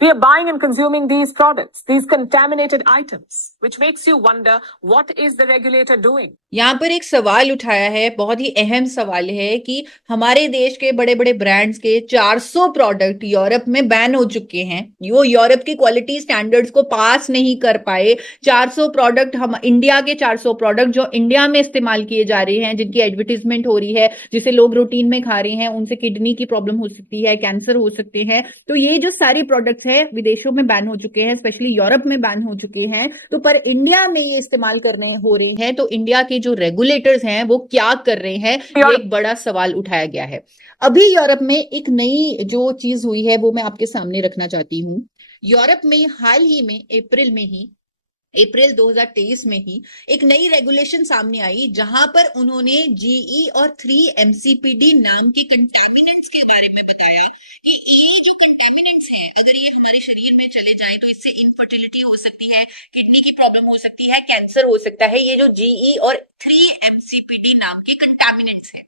We are buying and consuming these products, these contaminated items, which makes you wonder, what is the regulator doing? यहाँ पर एक सवाल उठाया है, बहुत ही अहम सवाल है कि हमारे देश के बड़े बड़े ब्रांड्स के 400 प्रोडक्ट यूरोप में बैन हो चुके हैं। वो यूरोप की क्वालिटी स्टैंडर्ड्स को पास नहीं कर पाए। 400 प्रोडक्ट, हम इंडिया के 400 प्रोडक्ट जो इंडिया में इस्तेमाल किए जा रहे हैं, जिनकी एडवर्टीजमेंट हो रही है, जिसे लोग रूटीन में खा रहे हैं, उनसे किडनी की प्रॉब्लम हो सकती है, कैंसर हो सकते हैं। तो ये जो सारी प्रोडक्ट्स है विदेशों में बैन हो चुके हैं, स्पेशली यूरोप में बैन हो चुके हैं। तो पर इंडिया में ये इस्तेमाल करने हो रहे हैं, तो इंडिया के जो रेगुलेटर्स हैं वो क्या कर रहे हैं, ये एक बड़ा सवाल उठाया गया है। अभी यूरोप में एक नई जो चीज हुई है वो मैं आपके सामने रखना चाहती हूँ। यूरोप में हाल ही में अप्रैल 2023 में ही एक नई रेगुलेशन सामने आई, जहां पर उन्होंने जीई और 3-MCPD नाम के कंटामिनेंट्स के बारे में बताया कि ये जो कंटामिनेंट्स है, अगर ये हमारे शरीर में चले जाए तो इससे इनफर्टिलिटी हो सकती है, किडनी की प्रॉब्लम हो सकती है, कैंसर हो सकता है। ये जो जीई और 3-MCPD नाम के कंटामिनेंट्स है,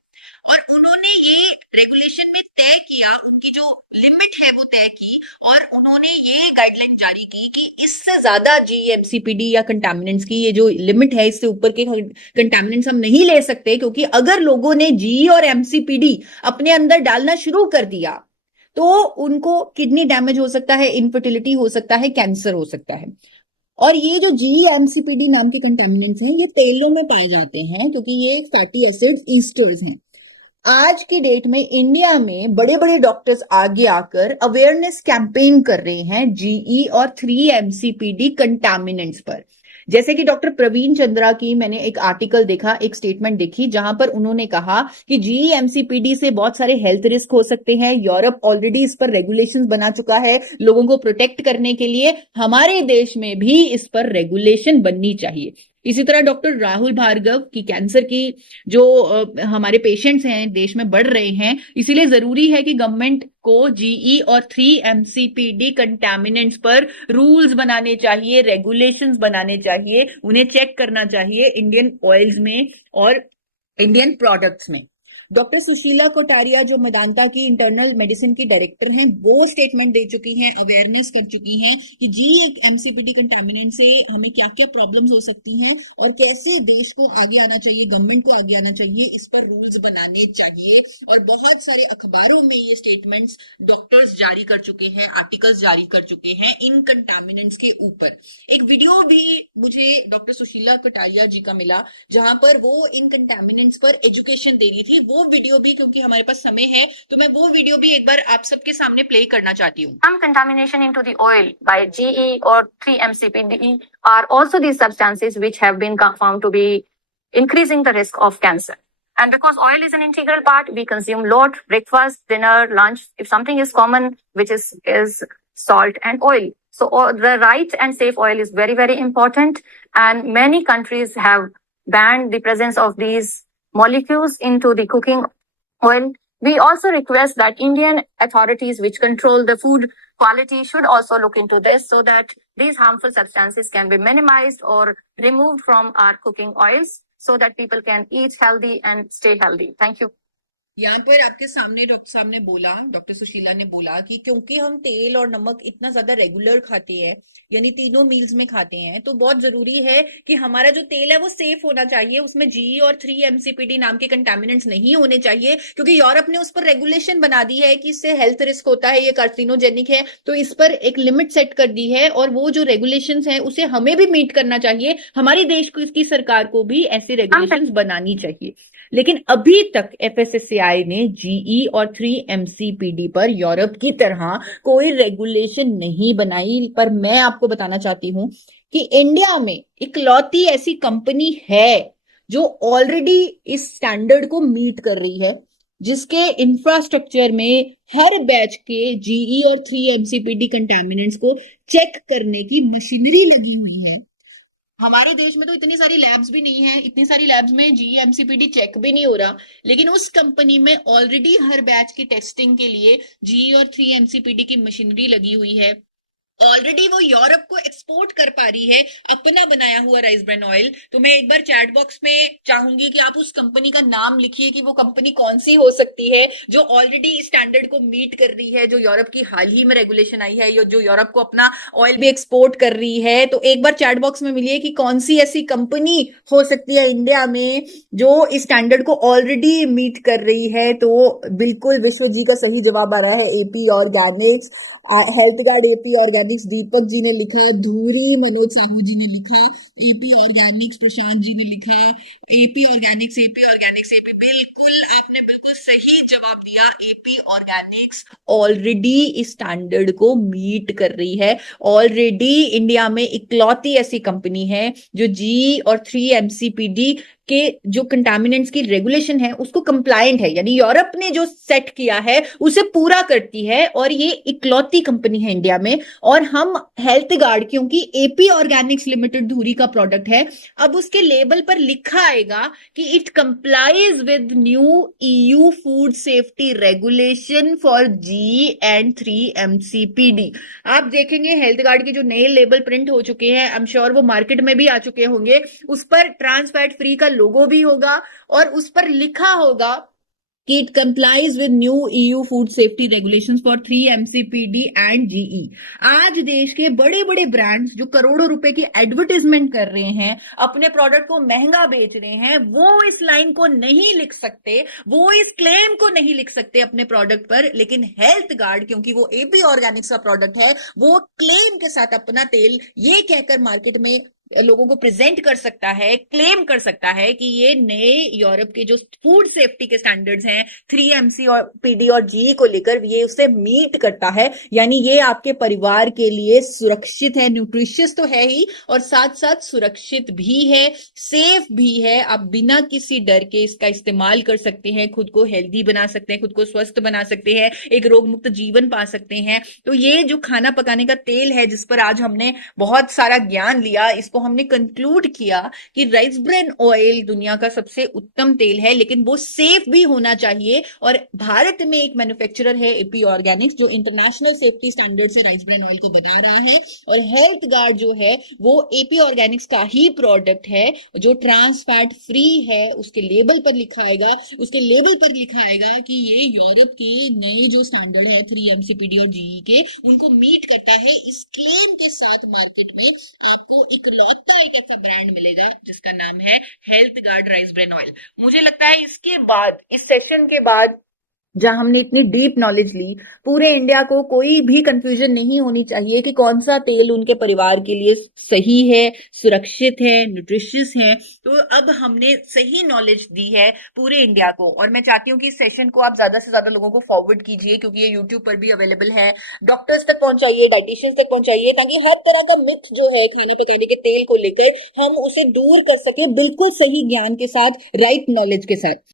और उन्होंने ये रेगुलेशन में तय किया, उनकी जो लिमिट है वो तय की, और उन्होंने ये गाइडलाइन जारी की कि इससे ज्यादा जीएमसीपीडी या कंटामिनेंट्स की ये जो लिमिट है, इससे ऊपर के कंटामिनेंट्स हम नहीं ले सकते, क्योंकि अगर लोगों ने जी और एमसीपीडी अपने अंदर डालना शुरू कर दिया तो उनको किडनी डैमेज हो सकता है, इनफर्टिलिटी हो सकता है, कैंसर हो सकता है। और ये जो जीएमसीपीडी नाम के कंटामिनेंट्स हैं ये तेलों में पाए जाते हैं, क्योंकि ये फैटी एसिड्स ईस्टर्स हैं। आज की डेट में इंडिया में बड़े बड़े डॉक्टर्स आगे आकर अवेयरनेस कैंपेन कर रहे हैं जीई और 3-MCPD कंटामिनेंट्स पर। जैसे कि डॉक्टर प्रवीण चंद्रा की मैंने एक आर्टिकल देखा, एक स्टेटमेंट देखी, जहां पर उन्होंने कहा कि जीएमसीपीडी से बहुत सारे हेल्थ रिस्क हो सकते हैं। यूरोप ऑलरेडी इस पर रेगुलेशंस बना चुका है लोगों को प्रोटेक्ट करने के लिए, हमारे देश में भी इस पर रेगुलेशन बननी चाहिए। इसी तरह डॉक्टर राहुल भार्गव की कैंसर की जो हमारे पेशेंट्स हैं देश में बढ़ रहे हैं, इसीलिए जरूरी है कि गवर्नमेंट को जीई और 3-MCPD कंटामिनेंट्स पर रूल्स बनाने चाहिए, रेगुलेशंस बनाने चाहिए, उन्हें चेक करना चाहिए इंडियन ऑयल्स में और इंडियन प्रोडक्ट्स में। डॉक्टर सुशीला कोटारिया जो मेदांता की इंटरनल मेडिसिन की डायरेक्टर हैं, वो स्टेटमेंट दे चुकी हैं, अवेयरनेस कर चुकी हैं कि जी एक एमसीपीडी कंटामिनेंट से हमें क्या क्या प्रॉब्लम्स हो सकती हैं और कैसे देश को आगे आना चाहिए, गवर्नमेंट को आगे आना चाहिए, इस पर रूल्स बनाने चाहिए। और बहुत सारे अखबारों में ये स्टेटमेंट्स डॉक्टर्स जारी कर चुके हैं, आर्टिकल्स जारी कर चुके हैं इन कंटामिनेंट्स के ऊपर। एक वीडियो भी मुझे डॉक्टर सुशीला कोटारिया जी का मिला जहां पर वो इन कंटामिनेंट्स पर एजुकेशन दे रही थी। वो वीडियो भी, क्योंकि हमारे पास समय है, तो मैं वो वीडियो भी एक बार आप सबके सामने प्ले करना चाहती हूँ। Some contamination into the oil by GE or 3-MCPD are also these substances which have been found to be increasing the risk of cancer. And because oil is an integral part, we consume lot, breakfast, dinner, lunch. If something is common, which is salt and oil. So the right and safe oil is very, very important. And many countries have banned the presence of these molecules into the cooking oil. We also request that Indian authorities which control the food quality should also look into this so that these harmful substances can be minimized or removed from our cooking oils so that people can eat healthy and stay healthy. Thank you. यहाँ पर आपके सामने डॉक्टर साहब ने बोला, डॉक्टर सुशीला ने बोला कि क्योंकि हम तेल और नमक इतना ज्यादा रेगुलर खाते हैं, यानी तीनों मील्स में खाते हैं, तो बहुत जरूरी है कि हमारा जो तेल है वो सेफ होना चाहिए, उसमें जी और 3-MCPD नाम के कंटामिनेंट्स नहीं होने चाहिए, क्योंकि यूरोप ने उस पर रेगुलेशन बना दी है कि इससे हेल्थ रिस्क होता है, ये कार्सिनोजेनिक है, तो इस पर एक लिमिट सेट कर दी है और वो जो रेगुलेशंस हैं उसे हमें भी मीट करना चाहिए। हमारे देश को, इसकी सरकार को भी ऐसी रेगुलेशंस बनानी चाहिए। लेकिन अभी तक एफएसएसएआई ने जीई और 3-MCPD पर यूरोप की तरह कोई रेगुलेशन नहीं बनाई। पर मैं आपको बताना चाहती हूं कि इंडिया में इकलौती ऐसी कंपनी है जो ऑलरेडी इस स्टैंडर्ड को मीट कर रही है, जिसके इंफ्रास्ट्रक्चर में हर बैच के जीई और 3-MCPD कंटामिनेंट्स को चेक करने की मशीनरी लगी हुई है। हमारे देश में तो इतनी सारी लैब्स भी नहीं है, इतनी सारी लैब्स में जीएमसीपीडी चेक भी नहीं हो रहा, लेकिन उस कंपनी में ऑलरेडी हर बैच की टेस्टिंग के लिए जी और 3-MCPD की मशीनरी लगी हुई है। ऑलरेडी वो यूरोप को एक्सपोर्ट कर पा रही है अपना बनाया हुआ राइस ब्रान ऑयल। तो मैं एक बार चैट बॉक्स में चाहूंगी कि आप उस कंपनी का नाम लिखिए कि वो कंपनी कौन सी हो सकती है जो ऑलरेडी स्टैंडर्ड को मीट कर रही है, जो यूरोप की हाल ही में रेगुलेशन आई है, जो यूरोप को अपना ऑयल भी एक्सपोर्ट कर रही है। तो एक बार चैट बॉक्स में मिलिए कि कौन सी ऐसी कंपनी हो सकती है इंडिया में जो इस स्टैंडर्ड को ऑलरेडी मीट कर रही है। तो बिल्कुल विश्व जी का सही जवाब आ रहा है, AP organics. Health guard AP organics Deepak ji ने लिखा, धूरी मनोज साहू जी ने लिखा, एपी ऑर्गेनिक्स प्रशांत जी ने लिखा, एपी ऑर्गेनिक्स एपी बिल्कुल आपने बिल्कुल सही जवाब दिया। एपी ऑर्गेनिक्स ऑलरेडी इस स्टैंडर्ड को मीट कर रही है। ऑलरेडी इंडिया में इकलौती ऐसी कंपनी है जो जी और 3-MCPD के जो कंटामिनेंट्स की रेगुलेशन है उसको कंप्लायंट है, यानी यूरोप ने जो सेट किया है उसे पूरा करती है, और ये इकलौती कंपनी है इंडिया में। और हम हेल्थ गार्ड, क्योंकि एपी ऑर्गेनिक्स लिमिटेड धुरी का प्रोडक्ट है, अब उसके लेबल पर लिखा आएगा कि it complies with new EU food safety regulation for G and 3-MCPD। आप देखेंगे हेल्थ गार्ड के जो नए लेबल प्रिंट हो चुके हैं, आई एम श्योर वो मार्केट में भी आ चुके होंगे, उस पर ट्रांस फैट फ्री का लोगो भी होगा और उस पर लिखा होगा कि it complies with new EU food safety regulations for 3-MCPD and GE. आज देश के बड़े बड़े ब्रांड्स जो करोड़ों रुपए की एडवर्टाइजमेंट कर रहे हैं, अपने प्रोडक्ट को महंगा बेच रहे हैं, वो इस लाइन को नहीं लिख सकते, वो इस क्लेम को नहीं लिख सकते अपने प्रोडक्ट पर। लेकिन हेल्थ गार्ड, क्योंकि वो एपी ऑर्गेनिक्स का प्रोडक्ट है, वो क्लेम के साथ अपना तेल ये कहकर मार्केट में लोगों को प्रेजेंट कर सकता है, क्लेम कर सकता है कि ये नए यूरोप के जो फूड सेफ्टी के स्टैंडर्ड्स हैं 3-MCPD और जी को लेकर, ये उसे मीट करता है। यानी ये आपके परिवार के लिए सुरक्षित है, न्यूट्रिशियस तो है ही और साथ साथ सुरक्षित भी है, सेफ भी है। आप बिना किसी डर के इसका इस्तेमाल कर सकते हैं, खुद को हेल्दी बना सकते हैं, खुद को स्वस्थ बना सकते हैं, एक रोग मुक्त जीवन पा सकते हैं। तो ये जो खाना पकाने का तेल है जिस पर आज हमने बहुत सारा ज्ञान लिया, इसको को हमने कंक्लूड किया कि राइस ब्रेन ऑयल दुनिया का सबसे उत्तम तेल है, लेकिन वो सेफ भी होना चाहिए। और भारत में एक मैन्युफैक्चरर है एपी ऑर्गेनिक्स, जो इंटरनेशनल सेफ्टी स्टैंडर्ड से राइस ब्रेन ऑयल को बना रहा है। और हेल्थ गार्ड जो है वो एपी ऑर्गेनिक्स का ही प्रोडक्ट है, जो ट्रांस फैट फ्री है। उसके लेबल पर लिखा आएगा कि ये यूरोप के नए जो स्टैंडर्ड है 3 MCPD और जीई के, उनको मीट करता है। इस क्लेम के साथ मार्केट में आपको इकलौता एक ऐसा ब्रांड मिलेगा जिसका नाम है health Guard rice bran oil. मुझे लगता है इसके बाद, इस सेशन के बाद, जहां हमने इतनी डीप नॉलेज ली, पूरे इंडिया को कोई भी कंफ्यूजन नहीं होनी चाहिए कि कौन सा तेल उनके परिवार के लिए सही है, सुरक्षित है, न्यूट्रिशियस है। तो अब हमने सही नॉलेज दी है पूरे इंडिया को, और मैं चाहती हूँ कि इस सेशन को आप ज्यादा से ज्यादा लोगों को फॉरवर्ड कीजिए, क्योंकि ये यूट्यूब पर भी अवेलेबल है। डॉक्टर्स तक पहुंचाइए, डाइटिशियंस तक पहुंचाइए, ताकि हर तरह का मिथ जो है खाने पकाने के तेल को लेकर हम उसे दूर कर सके, बिल्कुल सही ज्ञान के साथ, राइट नॉलेज के साथ।